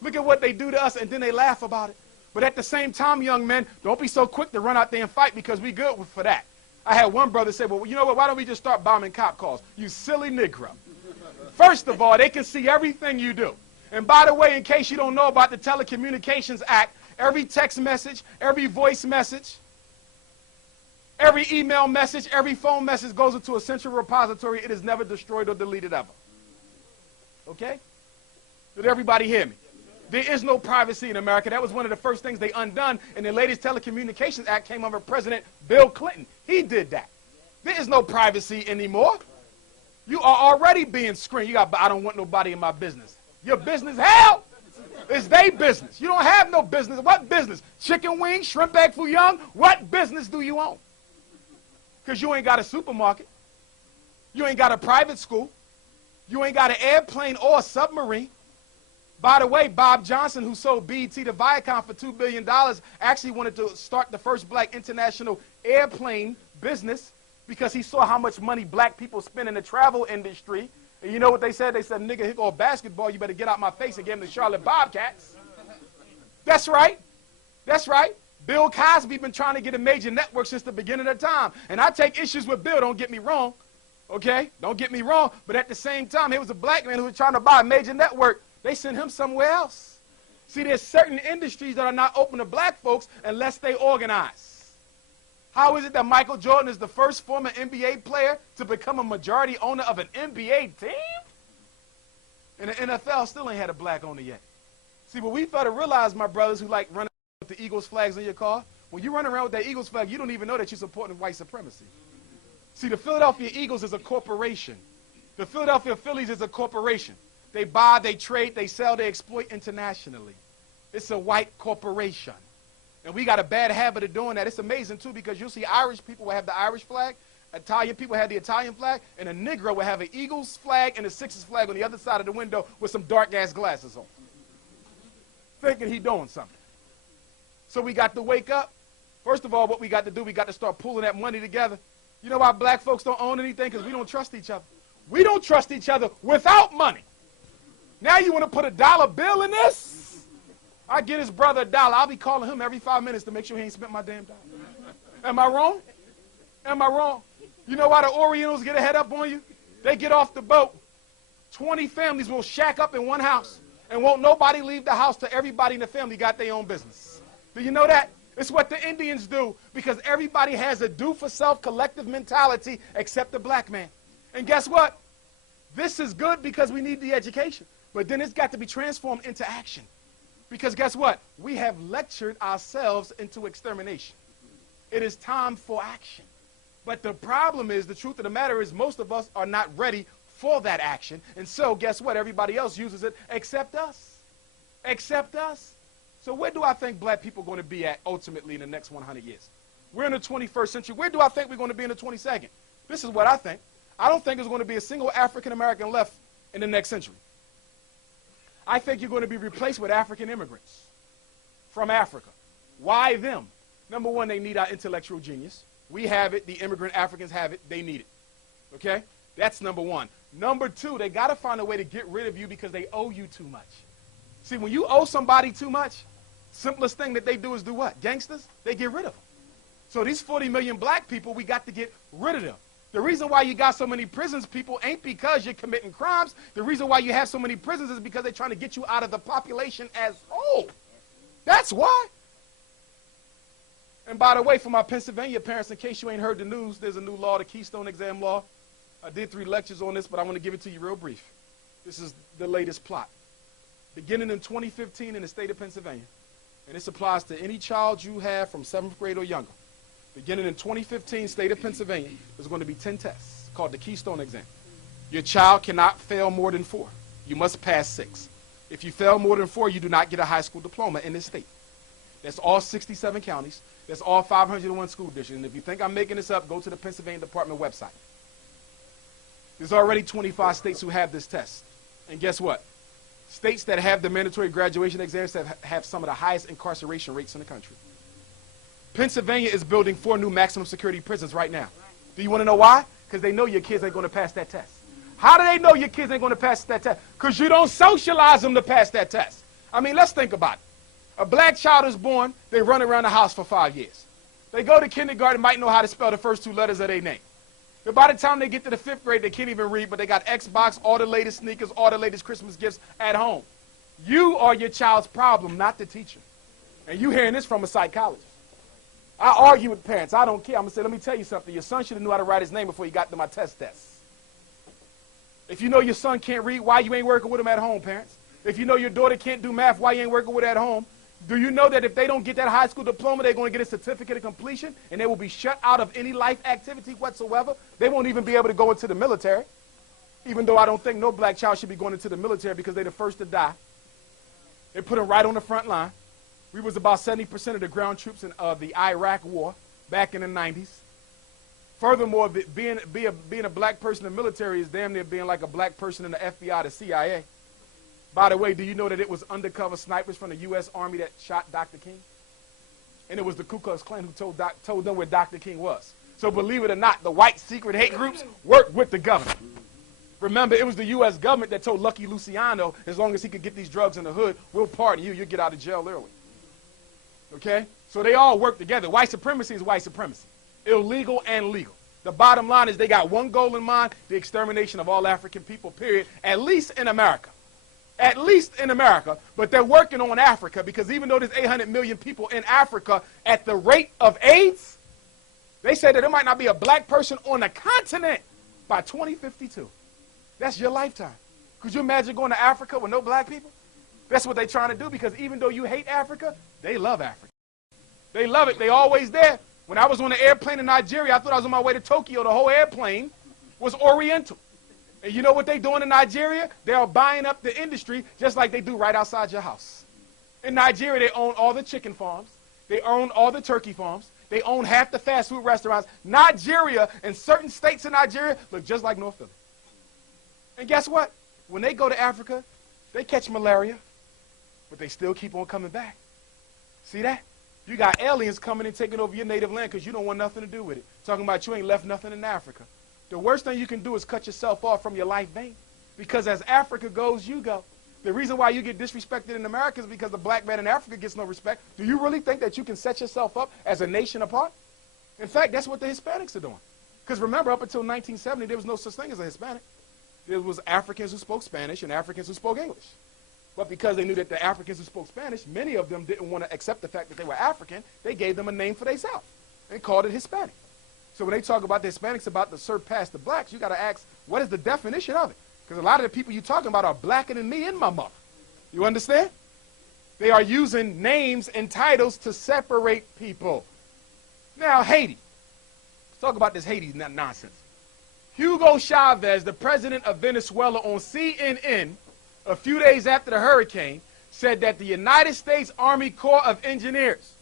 Look at what they do to us, and then they laugh about it. But at the same time, young men, don't be so quick to run out there and fight because we good for that. I had one brother say, well, you know what, why don't we just start bombing cop cars? You silly Negro. First of all, they can see everything you do. And by the way, in case you don't know about the Telecommunications Act, every text message, every voice message, every email message, every phone message goes into a central repository. It is never destroyed or deleted ever. Okay? Did everybody hear me? There is no privacy in America. That was one of the first things they undone, and the latest Telecommunications Act came under President Bill Clinton. He did that. There is no privacy anymore. You are already being screened. You got, I don't want nobody in my business. Your business, hell, it's their business. You don't have no business. What business? Chicken wings, shrimp egg foo young? What business do you own? Because you ain't got a supermarket. You ain't got a private school. You ain't got an airplane or a submarine. By the way, Bob Johnson, who sold BET to Viacom for $2 billion, actually wanted to start the first black international airplane business because he saw how much money black people spend in the travel industry. And you know what they said? They said, nigga, here go a basketball. You better get out my face and give him the Charlotte Bobcats. That's right. That's right. Bill Cosby been trying to get a major network since the beginning of time. And I take issues with Bill, don't get me wrong. Okay? Don't get me wrong. But at the same time, he was a black man who was trying to buy a major network. They sent him somewhere else. See, there's certain industries that are not open to black folks unless they organize. How is it that Michael Jordan is the first former NBA player to become a majority owner of an NBA team? And the NFL still ain't had a black owner yet. See, what we fail to realize, my brothers who like running with the Eagles flags in your car, when you run around with that Eagles flag, you don't even know that you're supporting white supremacy. See, the Philadelphia Eagles is a corporation. The Philadelphia Phillies is a corporation. They buy, they trade, they sell, they exploit internationally. It's a white corporation. And we got a bad habit of doing that. It's amazing, too, because you'll see Irish people will have the Irish flag, Italian people have the Italian flag, and a Negro will have an Eagles flag and a Sixers flag on the other side of the window with some dark-ass glasses on, thinking he doing something. So we got to wake up. First of all, what we got to do, we got to start pulling that money together. You know why black folks don't own anything? Because we don't trust each other. We don't trust each other without money. Now you want to put a dollar bill in this? I get his brother $1. I'll be calling him every 5 minutes to make sure he ain't spent my damn dollar. Am I wrong? Am I wrong? You know why the Orientals get a head up on you? They get off the boat. 20 families will shack up in one house and won't nobody leave the house till everybody in the family got their own business. Do you know that? It's what the Indians do because everybody has a do-for-self collective mentality except the black man. And guess what? This is good because we need the education. But then it's got to be transformed into action. Because guess what? We have lectured ourselves into extermination. It is time for action. But the problem is, the truth of the matter is, most of us are not ready for that action. And so, guess what? Everybody else uses it except us. Except us. So where do I think black people are going to be at ultimately in the next 100 years? We're in the 21st century. Where do I think we're going to be in the 22nd? This is what I think. I don't think there's going to be a single African American left in the next century. I think you're going to be replaced with African immigrants from Africa. Why them? Number one, they need our intellectual genius. We have it. The immigrant Africans have it. They need it. Okay? That's number one. Number two, they got to find a way to get rid of you because they owe you too much. See, when you owe somebody too much, simplest thing that they do is do what? Gangsters? They get rid of them. So these 40 million black people, we got to get rid of them. The reason why you got so many prisons, people, ain't because you're committing crimes. The reason why you have so many prisons is because they're trying to get you out of the population as whole. That's why. And by the way, for my Pennsylvania parents, in case you ain't heard the news, there's a new law, the Keystone Exam law. I did 3 lectures on this, but I want to give it to you real brief. This is the latest plot. Beginning in 2015 in the state of Pennsylvania, and this applies to any child you have from 7th grade or younger. Beginning in 2015, state of Pennsylvania, there's going to be 10 tests called the Keystone Exam. Your child cannot fail more than 4. You must pass 6. If you fail more than 4, you do not get a high school diploma in this state. That's all 67 counties. That's all 501 school districts. And if you think I'm making this up, go to the Pennsylvania Department website. There's already 25 states who have this test. And guess what? States that have the mandatory graduation exams have some of the highest incarceration rates in the country. Pennsylvania is building 4 new maximum security prisons right now. Do you want to know why? Because they know your kids ain't going to pass that test. How do they know your kids ain't going to pass that test? Because you don't socialize them to pass that test. I mean, let's think about it. A black child is born, they run around the house for 5 years. They go to kindergarten, might know how to spell the first 2 letters of their name. But by the time they get to the 5th grade, they can't even read, but they got Xbox, all the latest sneakers, all the latest Christmas gifts at home. You are your child's problem, not the teacher. And you hearing this from a psychologist. I argue with parents. I don't care. I'm going to say, let me tell you something. Your son should have knew how to write his name before he got to my test. If you know your son can't read, why you ain't working with him at home, parents? If you know your daughter can't do math, why you ain't working with her at home? Do you know that if they don't get that high school diploma, they're going to get a certificate of completion, and they will be shut out of any life activity whatsoever? They won't even be able to go into the military, even though I don't think no black child should be going into the military because they're the first to die. They put them right on the front line. We was about 70% of the ground troops in the Iraq war back in the 90s. Furthermore, being a black person in the military is damn near being like a black person in the FBI, the CIA. By the way, do you know that it was undercover snipers from the U.S. Army that shot Dr. King? And it was the Ku Klux Klan who told them where Dr. King was. So believe it or not, the white secret hate groups worked with the government. Remember, it was the U.S. government that told Lucky Luciano, as long as he could get these drugs in the hood, we'll pardon you, you'll get out of jail early. Okay? So they all work together. White supremacy is white supremacy. Illegal and legal. The bottom line is they got one goal in mind, the extermination of all African people, period, at least in America. At least in America. But they're working on Africa because even though there's 800 million people in Africa at the rate of AIDS, they say that there might not be a black person on the continent by 2052. That's your lifetime. Could you imagine going to Africa with no black people? That's what they're trying to do because even though you hate Africa, they love Africa. They love it. They always there. When I was on the airplane in Nigeria, I thought I was on my way to Tokyo. The whole airplane was Oriental. And you know what they're doing in Nigeria? They are buying up the industry just like they do right outside your house. In Nigeria, they own all the chicken farms. They own all the turkey farms. They own half the fast food restaurants. Nigeria and certain states in Nigeria look just like North Philly. And guess what? When they go to Africa, they catch malaria, but they still keep on coming back. See that? You got aliens coming and taking over your native land because you don't want nothing to do with it. Talking about you ain't left nothing in Africa. The worst thing you can do is cut yourself off from your life vein. Because as Africa goes, you go. The reason why you get disrespected in America is because the black man in Africa gets no respect. Do you really think that you can set yourself up as a nation apart? In fact, that's what the Hispanics are doing. Because remember, up until 1970, there was no such thing as a Hispanic. There was Africans who spoke Spanish and Africans who spoke English. But because they knew that the Africans who spoke Spanish, many of them didn't want to accept the fact that they were African, they gave them a name for themselves and called it Hispanic. So when they talk about the Hispanics about to surpass the blacks, you got to ask, what is the definition of it? Because a lot of the people you're talking about are blacker than me and my mother. You understand? They are using names and titles to separate people. Now, Haiti. Let's talk about this Haiti nonsense. Hugo Chavez, the president of Venezuela, on CNN, a few days after the hurricane, said that the United States Army Corps of Engineers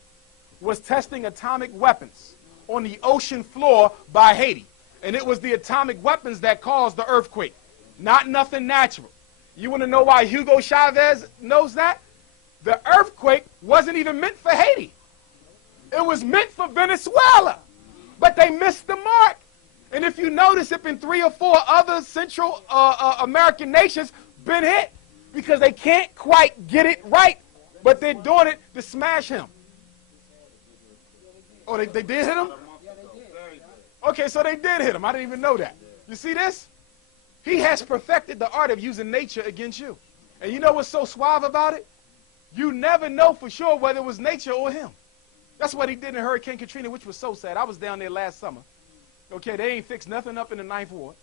was testing atomic weapons on the ocean floor by Haiti. And it was the atomic weapons that caused the earthquake, not nothing natural. You want to know why Hugo Chavez knows that? The earthquake wasn't even meant for Haiti. It was meant for Venezuela. But they missed the mark. And if you notice, it's been 3 or 4 other Central American nations been hit because they can't quite get it right, but they're doing it to smash him. Oh, they did hit him? Okay, so they did hit him. I didn't even know that. You see this? He has perfected the art of using nature against you. And you know what's so suave about it? You never know for sure whether it was nature or him. That's what he did in Hurricane Katrina, which was so sad. I was down there last summer. Okay, they ain't fixed nothing up in the 9th Ward.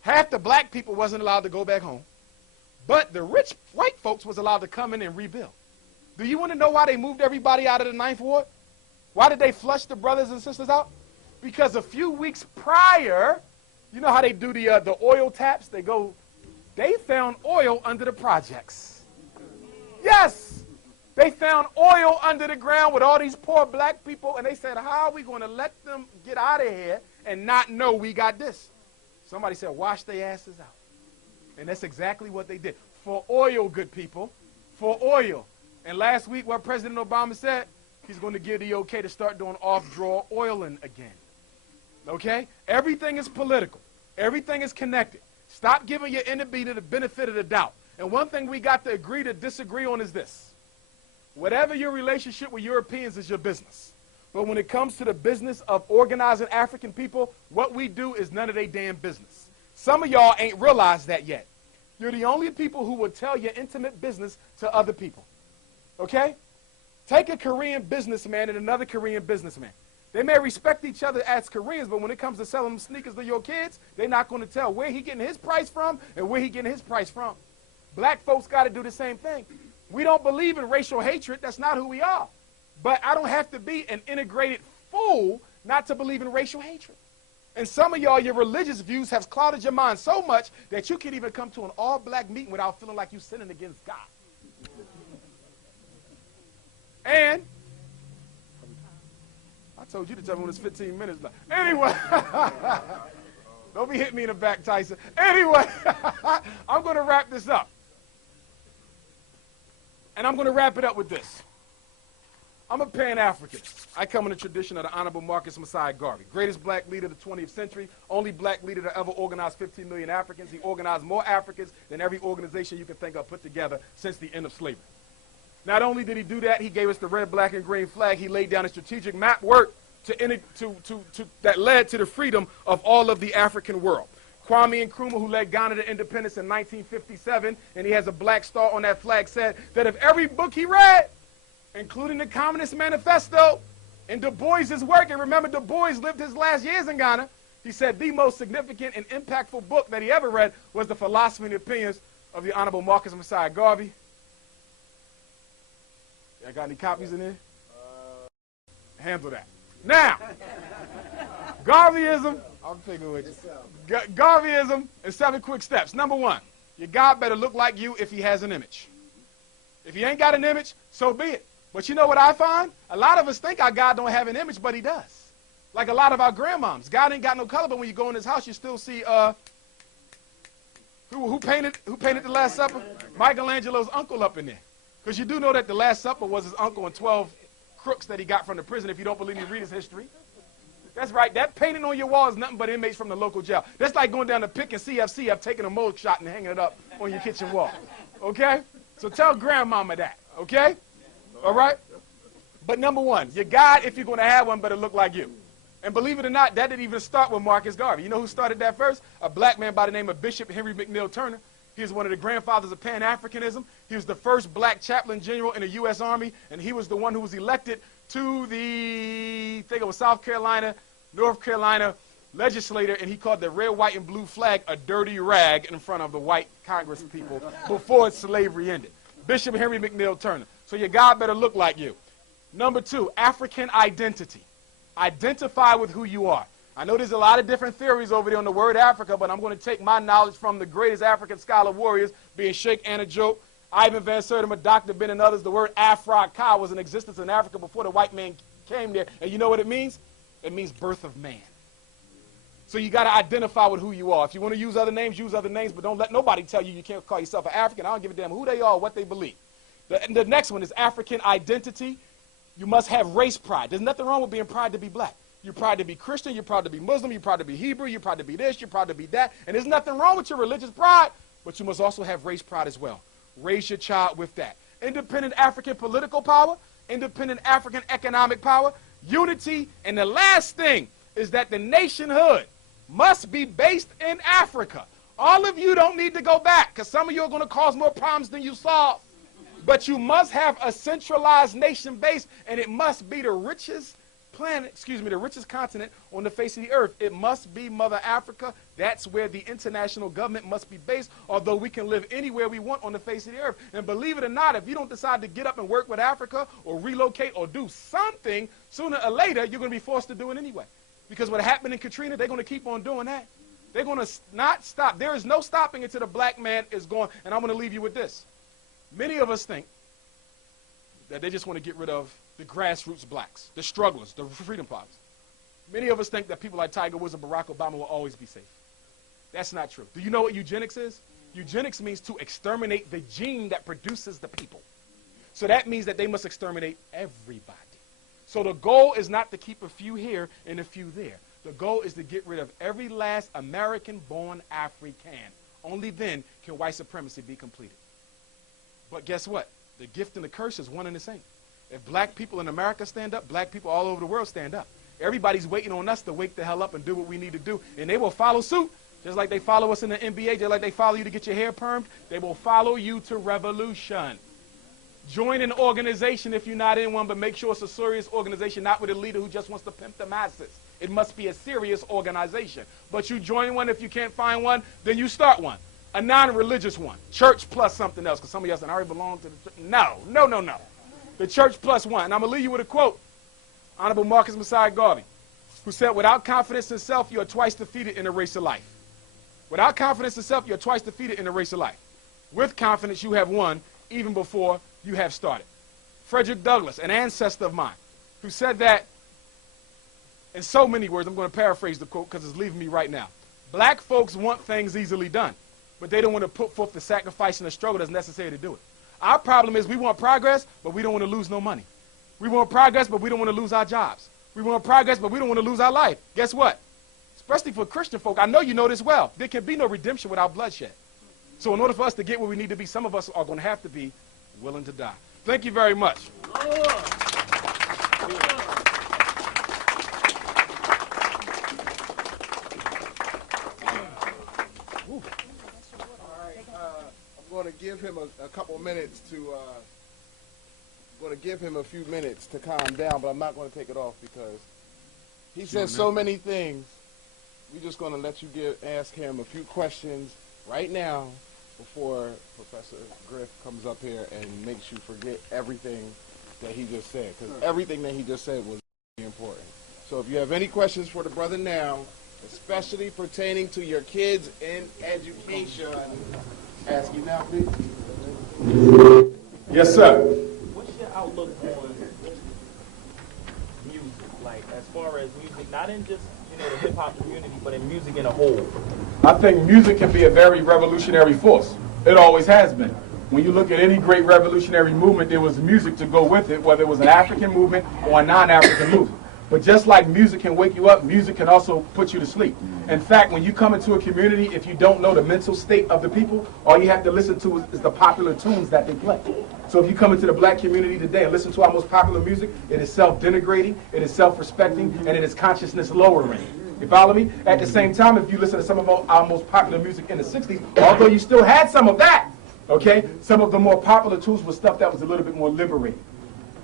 Half the black people wasn't allowed to go back home. But the rich white folks was allowed to come in and rebuild. Do you want to know why they moved everybody out of the 9th Ward? Why did they flush the brothers and sisters out? Because a few weeks prior, you know how they do the oil taps? They found oil under the projects. Yes! They found oil under the ground with all these poor black people, and they said, how are we going to let them get out of here and not know we got this? Somebody said, wash their asses out. And that's exactly what they did. For oil, good people. For oil. And last week, what President Obama said, he's going to give the okay to start doing off-draw oiling again. Okay? Everything is political. Everything is connected. Stop giving your enemy the benefit of the doubt. And one thing we got to agree to disagree on is this. Whatever your relationship with Europeans is your business. But when it comes to the business of organizing African people, what we do is none of their damn business. Some of y'all ain't realized that yet. You're the only people who will tell your intimate business to other people. Okay? Take a Korean businessman and another Korean businessman. They may respect each other as Koreans, but when it comes to selling them sneakers to your kids, they're not going to tell where he getting his price from and where he getting his price from. Black folks got to do the same thing. We don't believe in racial hatred. That's not who we are. But I don't have to be an integrated fool not to believe in racial hatred. And some of y'all, your religious views have clouded your mind so much that you can't even come to an all-black meeting without feeling like you're sinning against God. And I told you to tell me when it's 15 minutes left. Anyway, don't be hitting me in the back, Tyson. Anyway, I'm going to wrap this up. And I'm going to wrap it up with this. I'm a Pan-African. I come in the tradition of the Honorable Marcus Messiah Garvey, greatest black leader of the 20th century, only black leader to ever organize 15 million Africans. He organized more Africans than every organization you can think of put together since the end of slavery. Not only did he do that, he gave us the red, black, and green flag. He laid down a strategic map work that led to the freedom of all of the African world. Kwame Nkrumah, who led Ghana to independence in 1957, and he has a black star on that flag, said that if every book he read, including the Communist Manifesto and Du Bois's work, and remember Du Bois lived his last years in Ghana, he said the most significant and impactful book that he ever read was The Philosophy and Opinions of the Honorable Marcus Messiah Garvey. Y'all got any copies in there? Handle that. Now, Garveyism, I'm picking with you. Garveyism and 7 quick steps. Number 1, your God better look like you if he has an image. If he ain't got an image, so be it. But you know what I find? A lot of us think our God don't have an image, but he does. Like a lot of our grandmoms. God ain't got no color, but when you go in his house, you still see, who painted the Last Supper? Michelangelo's uncle up in there. Because you do know that the Last Supper was his uncle and 12 crooks that he got from the prison. If you don't believe me, read his history. That's right. That painting on your wall is nothing but inmates from the local jail. That's like going down to Pick and CFC, taking a mug shot and hanging it up on your kitchen wall. Okay? So tell grandmama that. Okay? All right? But number 1, your God, if you're going to have one, better look like you. And believe it or not, that didn't even start with Marcus Garvey. You know who started that first? A black man by the name of Bishop Henry McNeill Turner. He was one of the grandfathers of Pan-Africanism. He was the first black chaplain general in the U.S. Army, and he was the one who was elected to the, I think it was South Carolina, North Carolina legislator, and he called the red, white, and blue flag a dirty rag in front of the white Congress people before slavery ended. Bishop Henry McNeill Turner. So your God better look like you. Number 2, African identity. Identify with who you are. I know there's a lot of different theories over there on the word Africa, but I'm going to take my knowledge from the greatest African scholar warriors, being Sheikh Anta Diop, Ivan Van Sertima, Dr. Ben, and others. The word Afra-Ka was in existence in Africa before the white man came there. And you know what it means? It means birth of man. So you got to identify with who you are. If you want to use other names, but don't let nobody tell you you can't call yourself an African. I don't give a damn who they are or what they believe. The next one is African identity. You must have race pride. There's nothing wrong with being proud to be black. You're proud to be Christian, you're proud to be Muslim, you're proud to be Hebrew, you're proud to be this, you're proud to be that. And there's nothing wrong with your religious pride, but you must also have race pride as well. Raise your child with that. Independent African political power, independent African economic power, unity, and the last thing is that the nationhood must be based in Africa. All of you don't need to go back, because some of you are going to cause more problems than you solve. But you must have a centralized nation base, and it must be the richest the richest continent on the face of the earth. It must be Mother Africa. That's where the international government must be based, although we can live anywhere we want on the face of the earth. And believe it or not, if you don't decide to get up and work with Africa or relocate or do something, sooner or later, you're going to be forced to do it anyway. Because what happened in Katrina, they're going to keep on doing that. They're going to not stop. There is no stopping until the black man is gone. And I'm going to leave you with this. Many of us think that they just want to get rid of the grassroots blacks, the strugglers, the freedom fighters. Many of us think that people like Tiger Woods and Barack Obama will always be safe. That's not true. Do you know what eugenics is? Eugenics means to exterminate the gene that produces the people. So that means that they must exterminate everybody. So the goal is not to keep a few here and a few there. The goal is to get rid of every last American-born African. Only then can white supremacy be completed. But guess what? The gift and the curse is one and the same. If black people in America stand up, black people all over the world stand up. Everybody's waiting on us to wake the hell up and do what we need to do. And they will follow suit, just like they follow us in the NBA, just like they follow you to get your hair permed. They will follow you to revolution. Join an organization if you're not in one, but make sure it's a serious organization, not with a leader who just wants to pimp the masses. It must be a serious organization. But you join one if you can't find one, then you start one. A non-religious one. Church plus something else, because some of y'all said, I already belong to the church. No. The church plus one. And I'm going to leave you with a quote. Honorable Marcus Messiah Garvey, who said, without confidence in self, you are twice defeated in the race of life. Without confidence in self, you're twice defeated in the race of life. With confidence, you have won even before you have started. Frederick Douglass, an ancestor of mine, who said that in so many words, I'm going to paraphrase the quote because it's leaving me right now. Black folks want things easily done, but they don't want to put forth the sacrifice and the struggle that's necessary to do it. Our problem is we want progress, but we don't want to lose no money. We want progress, but we don't want to lose our jobs. We want progress, but we don't want to lose our life. Guess what? Especially for Christian folk, I know you know this well. There can be no redemption without bloodshed. So in order for us to get where we need to be, some of us are going to have to be willing to die. Thank you very much. I'm going to give him a couple of minutes to, going to give him a few minutes to calm down, but I'm not going to take it off because he says so many things. We're just going to let you ask him a few questions right now before Professor Griff comes up here and makes you forget everything that he just said, because everything that he just said was really important. So if you have any questions for the brother now, especially pertaining to your kids in education, ask you now, please. Yes, sir. What's your outlook on music? Like, as far as music, not in just, the hip-hop community, but in music in a whole? I think music can be a very revolutionary force. It always has been. When you look at any great revolutionary movement, there was music to go with it, whether it was an African movement or a non-African movement. But just like music can wake you up, music can also put you to sleep. In fact, when you come into a community, if you don't know the mental state of the people, all you have to listen to is the popular tunes that they play. So if you come into the black community today and listen to our most popular music, it is self-denigrating, it is self-respecting, and it is consciousness-lowering. You follow me? At the same time, if you listen to some of our most popular music in the 60s, although you still had some of that, okay, some of the more popular tunes were stuff that was a little bit more liberating.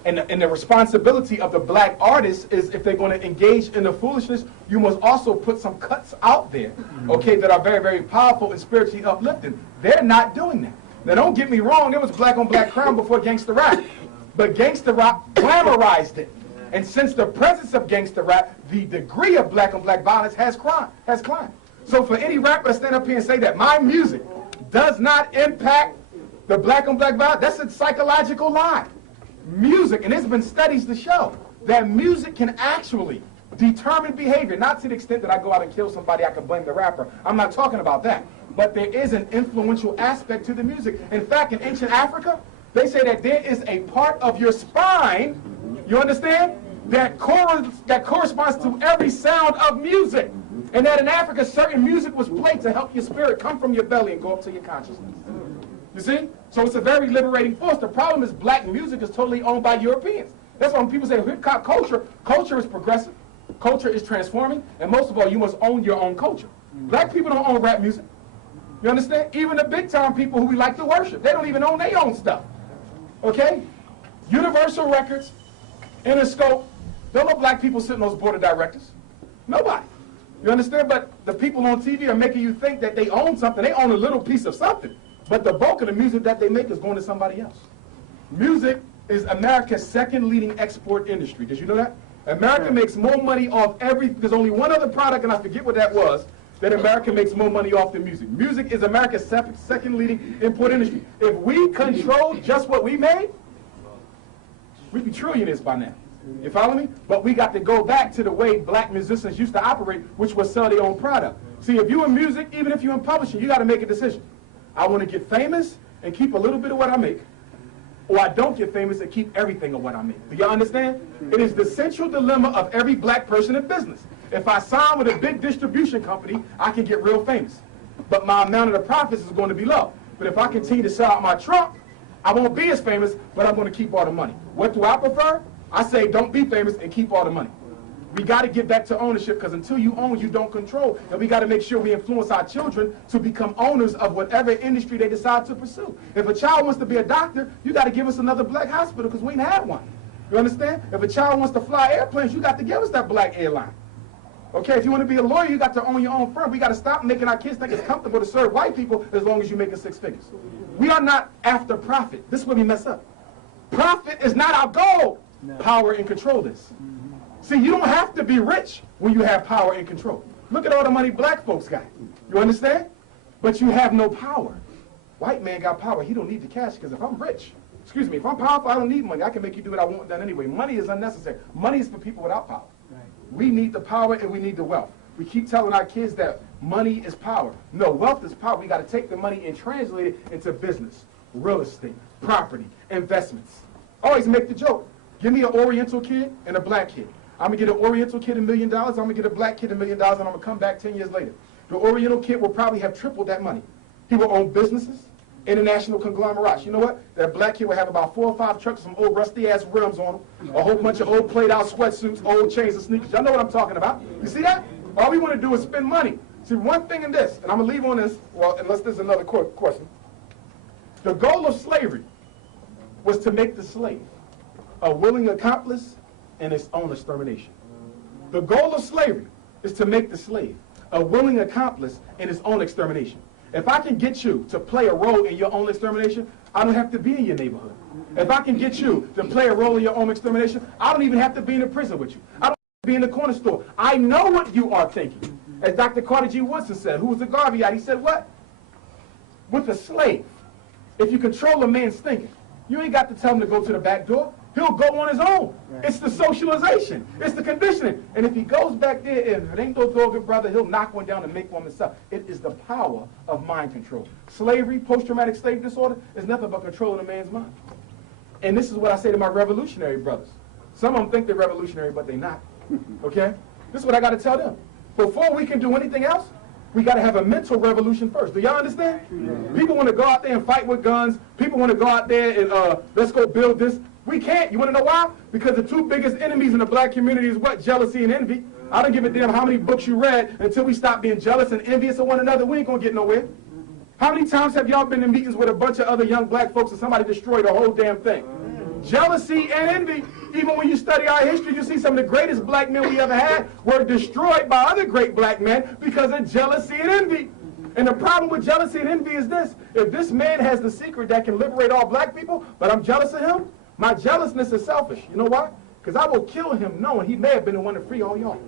And the responsibility of the black artist is, if they're going to engage in the foolishness, you must also put some cuts out there, okay, that are very, very powerful and spiritually uplifting. They're not doing that. Now, don't get me wrong, there was black on black crime before gangster rap, but gangster rap glamorized it. And since the presence of gangster rap, the degree of black on black violence has climbed. So for any rapper to stand up here and say that my music does not impact the black on black violence, that's a psychological lie. Music, and there's been studies to show that music can actually Determined behavior, not to the extent that I go out and kill somebody, I can blame the rapper. I'm not talking about that. But there is an influential aspect to the music. In fact, in ancient Africa, they say that there is a part of your spine, you understand, that corresponds to every sound of music. And that in Africa, certain music was played to help your spirit come from your belly and go up to your consciousness. You see? So it's a very liberating force. The problem is black music is totally owned by Europeans. That's why when people say hip-hop culture is progressive, culture is transforming, and most of all, you must own your own culture. Black people don't own rap music. You understand? Even the big-time people who we like to worship, they don't even own their own stuff. Okay? Universal Records, Interscope, there are no black people sitting on those board of directors. Nobody. You understand? But the people on TV are making you think that they own something. They own a little piece of something. But the bulk of the music that they make is going to somebody else. Music is America's second leading export industry. Did you know that? America makes more money off there's only one other product, and I forget what that was, that America makes more money off than music. Music is America's second leading import industry. If we control just what we made, we'd be trillionaires by now. You follow me? But we got to go back to the way black musicians used to operate, which was sell their own product. See, if you're in music, even if you're in publishing, you got to make a decision. I want to get famous and keep a little bit of what I make, or I don't get famous and keep everything of what I make. Do y'all understand? It is the central dilemma of every black person in business. If I sign with a big distribution company, I can get real famous. But my amount of the profits is going to be low. But if I continue to sell out my trunk, I won't be as famous, but I'm going to keep all the money. What do I prefer? I say don't be famous and keep all the money. We got to get back to ownership, because until you own, you don't control. And we got to make sure we influence our children to become owners of whatever industry they decide to pursue. If a child wants to be a doctor, you got to give us another black hospital, because we ain't had one. You understand? If a child wants to fly airplanes, you got to give us that black airline. Okay, if you want to be a lawyer, you got to own your own firm. We got to stop making our kids think it's comfortable to serve white people as long as you're making 6 figures. We are not after profit. This is where we mess up. Profit is not our goal. No. Power and control is. See, you don't have to be rich when you have power and control. Look at all the money black folks got. You understand? But you have no power. White man got power. He don't need the cash, because if I'm rich, if I'm powerful, I don't need money. I can make you do what I want done anyway. Money is unnecessary. Money is for people without power. Right. We need the power and we need the wealth. We keep telling our kids that money is power. No, wealth is power. We got to take the money and translate it into business, real estate, property, investments. Always make the joke. Give me an Oriental kid and a black kid. I'm going to get an Oriental kid $1 million. I'm going to get a black kid $1 million, and I'm going to come back 10 years later. The Oriental kid will probably have tripled that money. He will own businesses, international conglomerates. You know what? That black kid will have about 4 or 5 trucks with some old rusty-ass rims on them, a whole bunch of old played-out sweatsuits, old chains and sneakers. Y'all know what I'm talking about. You see that? All we want to do is spend money. See, one thing in this, and I'm going to leave on this, well, unless there's another question. The goal of slavery was to make the slave a willing accomplice in its own extermination. The goal of slavery is to make the slave a willing accomplice in its own extermination. If I can get you to play a role in your own extermination, I don't have to be in your neighborhood. If I can get you to play a role in your own extermination, I don't even have to be in a prison with you. I don't have to be in the corner store. I know what you are thinking. As Dr. Carter G. Woodson said, who was a Garveyite, he said what? With a slave, if you control a man's thinking, you ain't got to tell him to go to the back door. He'll go on his own. Right. It's the socialization. It's the conditioning. And if he goes back there, if it ain't no dog, brother, he'll knock one down and make one himself. It is the power of mind control. Slavery, post-traumatic slave disorder, is nothing but controlling a man's mind. And this is what I say to my revolutionary brothers. Some of them think they're revolutionary, but they're not. Okay? This is what I got to tell them. Before we can do anything else, we got to have a mental revolution first. Do y'all understand? Yeah. People want to go out there and fight with guns. People want to go out there and let's go build this. We can't. You want to know why? Because the 2 biggest enemies in the black community is what? Jealousy and envy. I don't give a damn how many books you read until we stop being jealous and envious of one another. We ain't going to get nowhere. How many times have y'all been in meetings with a bunch of other young black folks and somebody destroyed the whole damn thing? Jealousy and envy. Even when you study our history, you see some of the greatest black men we ever had were destroyed by other great black men because of jealousy and envy. And the problem with jealousy and envy is this. If this man has the secret that can liberate all black people, but I'm jealous of him, my jealousness is selfish. You know why? Because I will kill him knowing he may have been the one to free all y'all.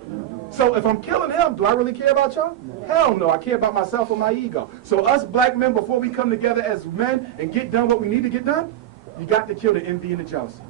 So if I'm killing him, do I really care about y'all? Hell no, I care about myself and my ego. So us black men, before we come together as men and get done what we need to get done, you got to kill the envy and the jealousy.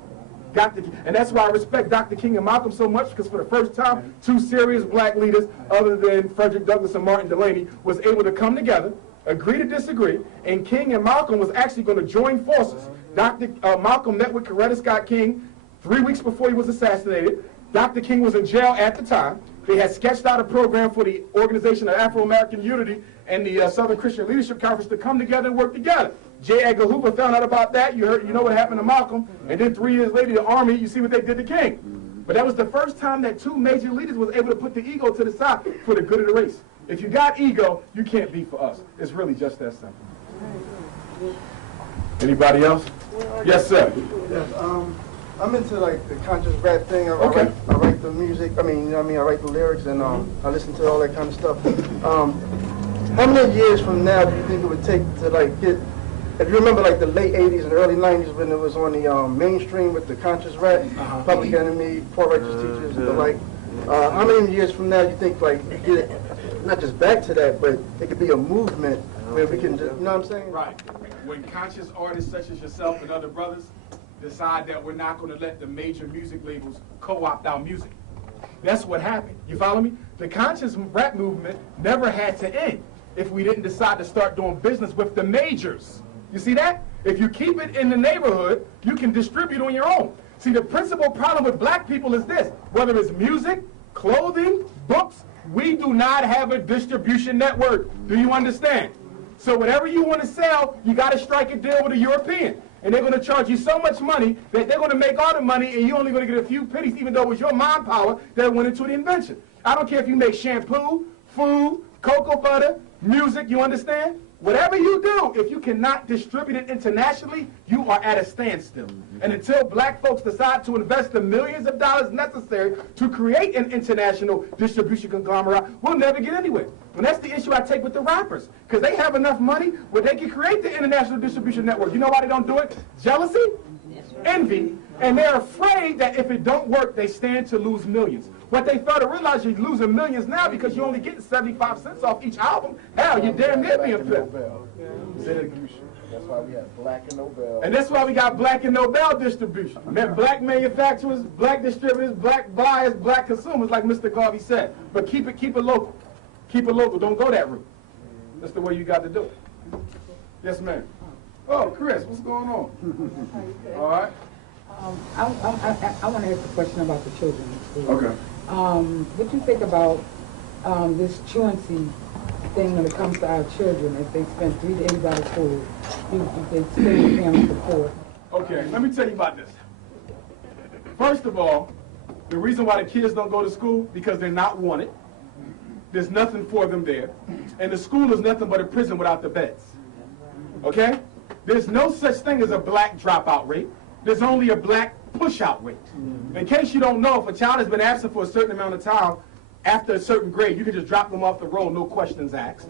And that's why I respect Dr. King and Malcolm so much, because for the first time, two serious black leaders, other than Frederick Douglass and Martin Delany, was able to come together, agree to disagree, and King and Malcolm was actually going to join forces. Dr. Malcolm met with Coretta Scott King 3 weeks before he was assassinated. Dr. King was in jail at the time. They had sketched out a program for the Organization of Afro-American Unity and the Southern Christian Leadership Conference to come together and work together. J. Edgar Hoover found out about that. You know what happened to Malcolm. And then 3 years later, the Army, you see what they did to King. But that was the first time that two major leaders was able to put the ego to the side for the good of the race. If you got ego, you can't be for us. It's really just that simple. Anybody else? Yes, sir. Yes, I'm into like the conscious rap thing. I write the music. I mean, you know what I mean? I write the lyrics and I listen to all that kind of stuff. How many years from now do you think it would take to like get? If you remember like the late '80s and early '90s when it was on the mainstream with the conscious rap, Public Enemy, Poor Righteous Teachers, and the like. How many years from now do you think like you get it, not just back to that, but it could be a movement where we can just, you know what I'm saying? Right. When conscious artists such as yourself and other brothers decide that we're not going to let the major music labels co-opt our music. That's what happened. You follow me? The conscious rap movement never had to end if we didn't decide to start doing business with the majors. You see that? If you keep it in the neighborhood, you can distribute on your own. See, the principal problem with black people is this. Whether it's music, clothing, books, we do not have a distribution network. Do you understand? So whatever you want to sell, you got to strike a deal with a European. And they're going to charge you so much money that they're going to make all the money and you're only going to get a few pennies, even though it was your mind power that went into the invention. I don't care if you make shampoo, food, cocoa butter, music, you understand? Whatever you do, if you cannot distribute it internationally, you are at a standstill. And until black folks decide to invest the millions of dollars necessary to create an international distribution conglomerate, we'll never get anywhere. And that's the issue I take with the rappers, because they have enough money where they can create the international distribution network. You know why they don't do it? Jealousy, envy, and they're afraid that if it don't work, they stand to lose millions. What they fail to realize, you're losing millions now because you're only getting 75 cents off each album. Hell, you're damn near being flipped. That's why we have Black and Nobel. And that's why we got Black and Nobel distribution. Black manufacturers, black distributors, black buyers, black consumers, like Mr. Garvey said. But keep it local. Keep it local. Don't go that route. That's the way you got to do it. Yes, ma'am. Oh, Chris, what's going on? All right. I want to ask a question about the children in school. Okay. What do you think about this truancy thing when it comes to our children? If they spend $3 to $80 food, they spend parents support. Okay, let me tell you about this. First of all, the reason why the kids don't go to school, because they're not wanted. There's nothing for them there. And the school is nothing but a prison without the beds. Okay? There's no such thing as a black dropout rate. There's only a black push-out rate. In case you don't know, if a child has been absent for a certain amount of time, after a certain grade, you can just drop them off the roll, no questions asked.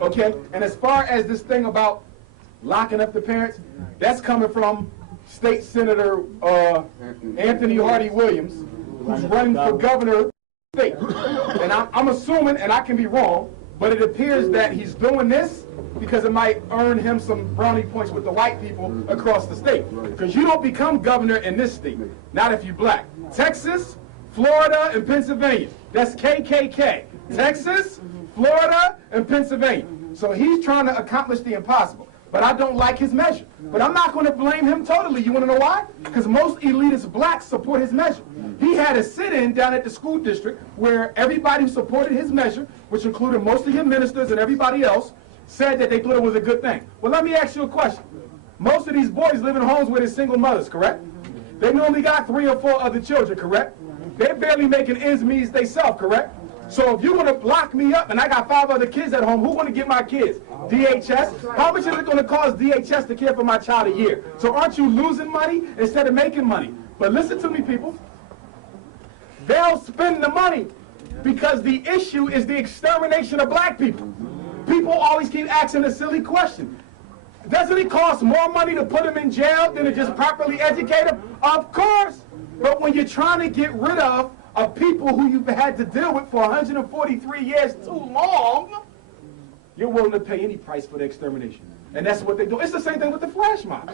Okay? And as far as this thing about locking up the parents, that's coming from State Senator Anthony Hardy Williams, who's running for governor of the state. And I'm assuming, and I can be wrong, but it appears that he's doing this because it might earn him some brownie points with the white people across the state. Because you don't become governor in this state, not if you're black. Texas, Florida, and Pennsylvania. That's KKK. Texas, Florida, and Pennsylvania. So he's trying to accomplish the impossible. But I don't like his measure. But I'm not going to blame him totally. You want to know why? Because most elitist blacks support his measure. He had a sit-in down at the school district where everybody who supported his measure, which included most of his ministers and everybody else, said that they thought it was a good thing. Well, let me ask you a question. Most of these boys live in homes where there's single mothers, correct? They normally got 3 or 4 other children, correct? They're barely making ends meet themselves, correct? So if you're going to lock me up and I got 5 other kids at home, who's going to get my kids? DHS? How much is it going to cost DHS to care for my child a year? So aren't you losing money instead of making money? But listen to me, people. They'll spend the money because the issue is the extermination of black people. People always keep asking a silly question. Doesn't it cost more money to put them in jail than to just properly educate them? Of course. But when you're trying to get rid of people who you've had to deal with for 143 years too long, you're willing to pay any price for the extermination. And that's what they do. It's the same thing with the flash mobs.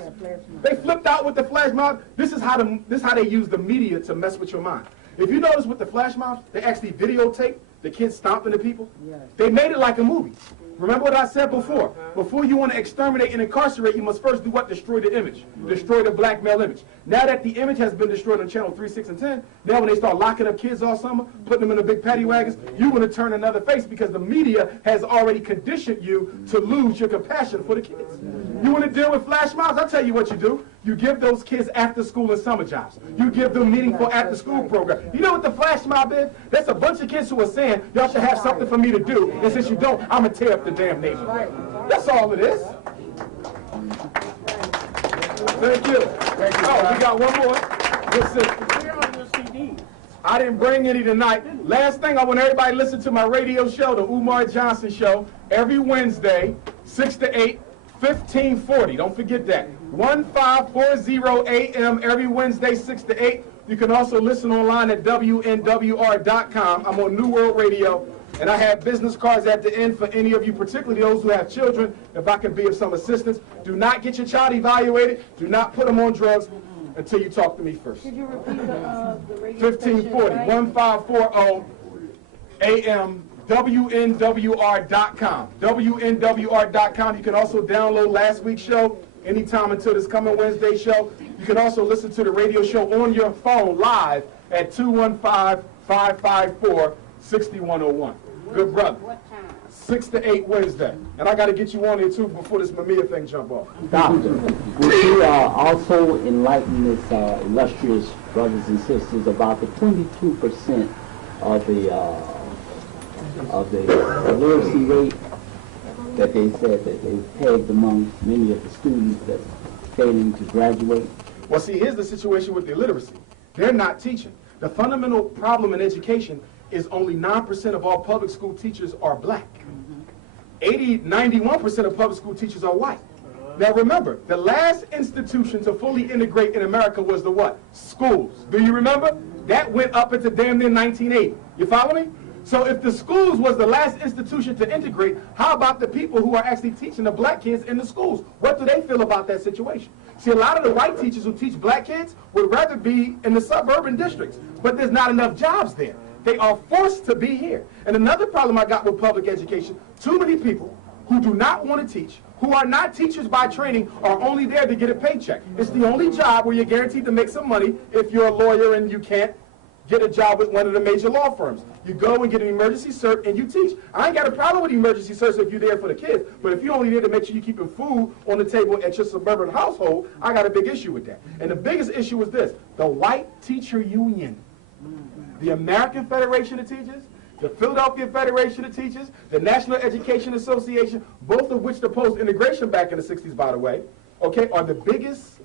They flipped out with the flash mob. This is how they use the media to mess with your mind. If you notice with the flash mobs, they actually videotape the kids stomping the people. Yes. They made it like a movie. Remember what I said before? Before you want to exterminate and incarcerate, you must first do what? Destroy the image. Destroy the black male image. Now that the image has been destroyed on channel 3, 6, and 10, now when they start locking up kids all summer, putting them in the big paddy wagons, you want to turn another face because the media has already conditioned you to lose your compassion for the kids. You want to deal with flash mobs? I'll tell you what you do. You give those kids after school and summer jobs. You give them meaningful after school programs. You know what the flash mob is? That's a bunch of kids who are saying, y'all should have something for me to do, and since you don't, I'm going to tear up the damn neighborhood. That's all it is. Thank you. Oh, we got one more. Listen. I didn't bring any tonight. Last thing, I want everybody to listen to my radio show, the Umar Johnson Show, every Wednesday, 6 to 8, 1540. Don't forget that. 1540 a.m. every Wednesday, 6 to 8. You can also listen online at WNWR.com. I'm on New World Radio, and I have business cards at the end for any of you, particularly those who have children, if I can be of some assistance. Do not get your child evaluated. Do not put them on drugs until you talk to me first. Could you repeat the radio 1540, 1540 a.m. WNWR.com. WNWR.com. You can also download last week's show anytime until this coming Wednesday show. You can also listen to the radio show on your phone live at 215-554-6101. Good brother. What time? 6 to 8 Wednesday. And I got to get you on here too before this Mamiya thing jump off. Doctor, would you also enlighten this illustrious brothers and sisters about the 22% of the literacy rate that they said that they pegged among many of the students that failing to graduate? Well, see, here's the situation with the illiteracy. They're not teaching. The fundamental problem in education is only 9% of all public school teachers are black. 91% of public school teachers are white. Now remember, the last institution to fully integrate in America was the what? Schools. Do you remember? That went up into damn near 1980. You follow me? So if the schools was the last institution to integrate, how about the people who are actually teaching the black kids in the schools? What do they feel about that situation? See, a lot of the white teachers who teach black kids would rather be in the suburban districts, but there's not enough jobs there. They are forced to be here. And another problem I got with public education, too many people who do not want to teach, who are not teachers by training, are only there to get a paycheck. It's the only job where you're guaranteed to make some money if you're a lawyer and you can't get a job with one of the major law firms. You go and get an emergency cert and you teach. I ain't got a problem with emergency certs if you're there for the kids, but if you're only there to make sure you're keeping food on the table at your suburban household, I got a big issue with that. And the biggest issue is this: the white teacher union, the American Federation of Teachers, the Philadelphia Federation of Teachers, the National Education Association, both of which opposed integration back in the 60s, by the way, okay, are the biggest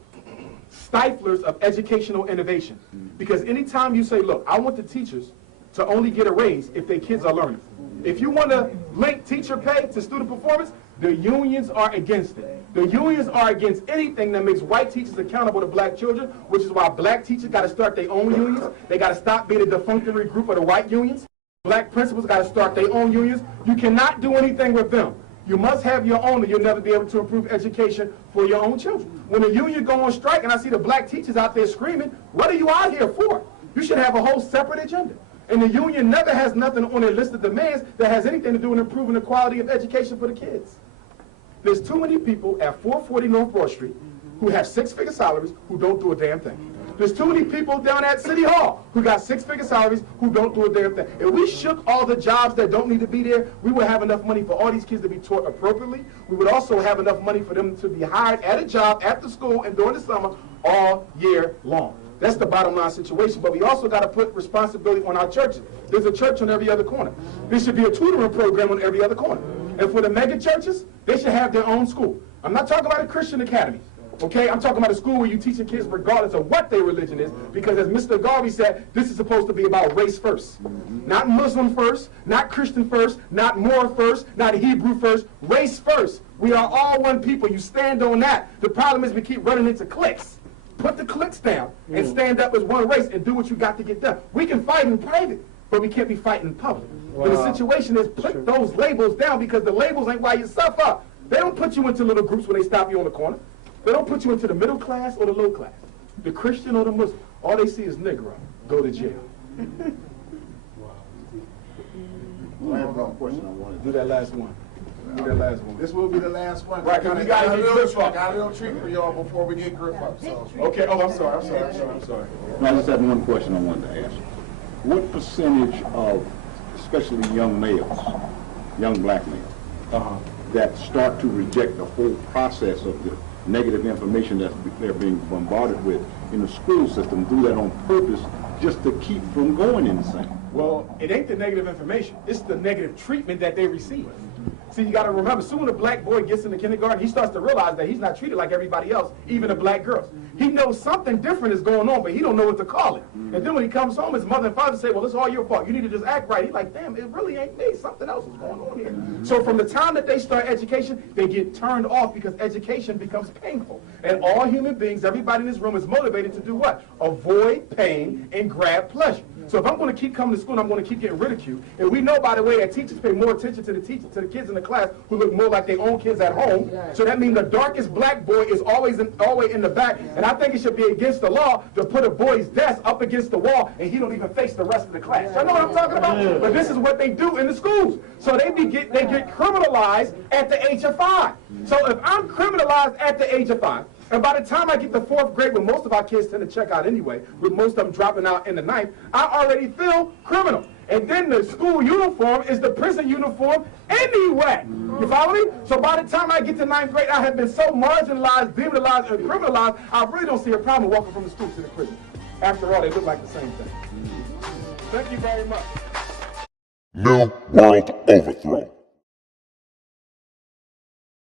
stiflers of educational innovation. Because anytime you say, look, I want the teachers to only get a raise if their kids are learning. If you want to link teacher pay to student performance, the unions are against it. The unions are against anything that makes white teachers accountable to black children, which is why black teachers got to start their own unions. They got to stop being a defunctory group of the white unions. Black principals got to start their own unions. You cannot do anything with them. You must have your own, or you'll never be able to improve education for your own children. When the union go on strike and I see the black teachers out there screaming, what are you out here for? You should have a whole separate agenda. And the union never has nothing on their list of demands that has anything to do with improving the quality of education for the kids. There's too many people at 440 North Broad Street who have six-figure salaries who don't do a damn thing. There's too many people down at City Hall who got six-figure salaries who don't do a damn thing. If we shook all the jobs that don't need to be there, we would have enough money for all these kids to be taught appropriately. We would also have enough money for them to be hired at a job after school and during the summer all year long. That's the bottom line situation. But we also got to put responsibility on our churches. There's a church on every other corner. There should be a tutoring program on every other corner. And for the mega churches, they should have their own school. I'm not talking about a Christian academy. Okay, I'm talking about a school where you teach your kids regardless of what their religion is, because as Mr. Garvey said, this is supposed to be about race first. Not Muslim first, not Christian first, not Moor first, not Hebrew first, race first. We are all one people. You stand on that. The problem is we keep running into cliques. Put the cliques down and stand up as one race and do what you got to get done. We can fight in private, but we can't be fighting in public. Wow. But the situation is put those labels down, because the labels ain't why you suffer. They don't put you into little groups when they stop you on the corner. They don't put you into the middle class or the low class, the Christian or the Muslim. All they see is Negro. Go to jail. I have one question I wanted. Do that last one. Do that last one. This will be the last one. Right, 'cause we gotta get grip up. Got a little treat for y'all before we get grip up. So. Okay. Oh, I'm sorry. I'm sorry. No, I just had one question I wanted to ask. What percentage of, especially young males, young black males, that start to reject the whole process of the negative information that they're being bombarded with in the school system, do that on purpose just to keep from going insane? Well, it ain't the negative information. It's the negative treatment that they receive. See, you got to remember, soon when a black boy gets into kindergarten, he starts to realize that he's not treated like everybody else, even the black girls. He knows something different is going on, but he don't know what to call it. And then when he comes home, his mother and father say, well, it's all your fault. You need to just act right. He's like, damn, it really ain't me. Something else is going on here. So from the time that they start education, they get turned off because education becomes painful. And all human beings, everybody in this room is motivated to do what? Avoid pain and grab pleasure. So if I'm going to keep coming to school and I'm going to keep getting ridiculed, and we know, by the way, that teachers pay more attention to the kids in the class who look more like their own kids at home. So that means the darkest black boy is always in the back. And I think it should be against the law to put a boy's desk up against the wall and he don't even face the rest of the class. Y'all know what I'm talking about? But this is what they do in the schools. So they get criminalized at the age of 5. So if I'm criminalized at the age of 5, and by the time I get to 4th grade, when most of our kids tend to check out anyway, with most of them dropping out in the 9th, I already feel criminal. And then the school uniform is the prison uniform anyway. You follow me? So by the time I get to 9th grade, I have been so marginalized, demonized, and criminalized, I really don't see a problem walking from the school to the prison. After all, they look like the same thing. Thank you very much. New World Overthrow.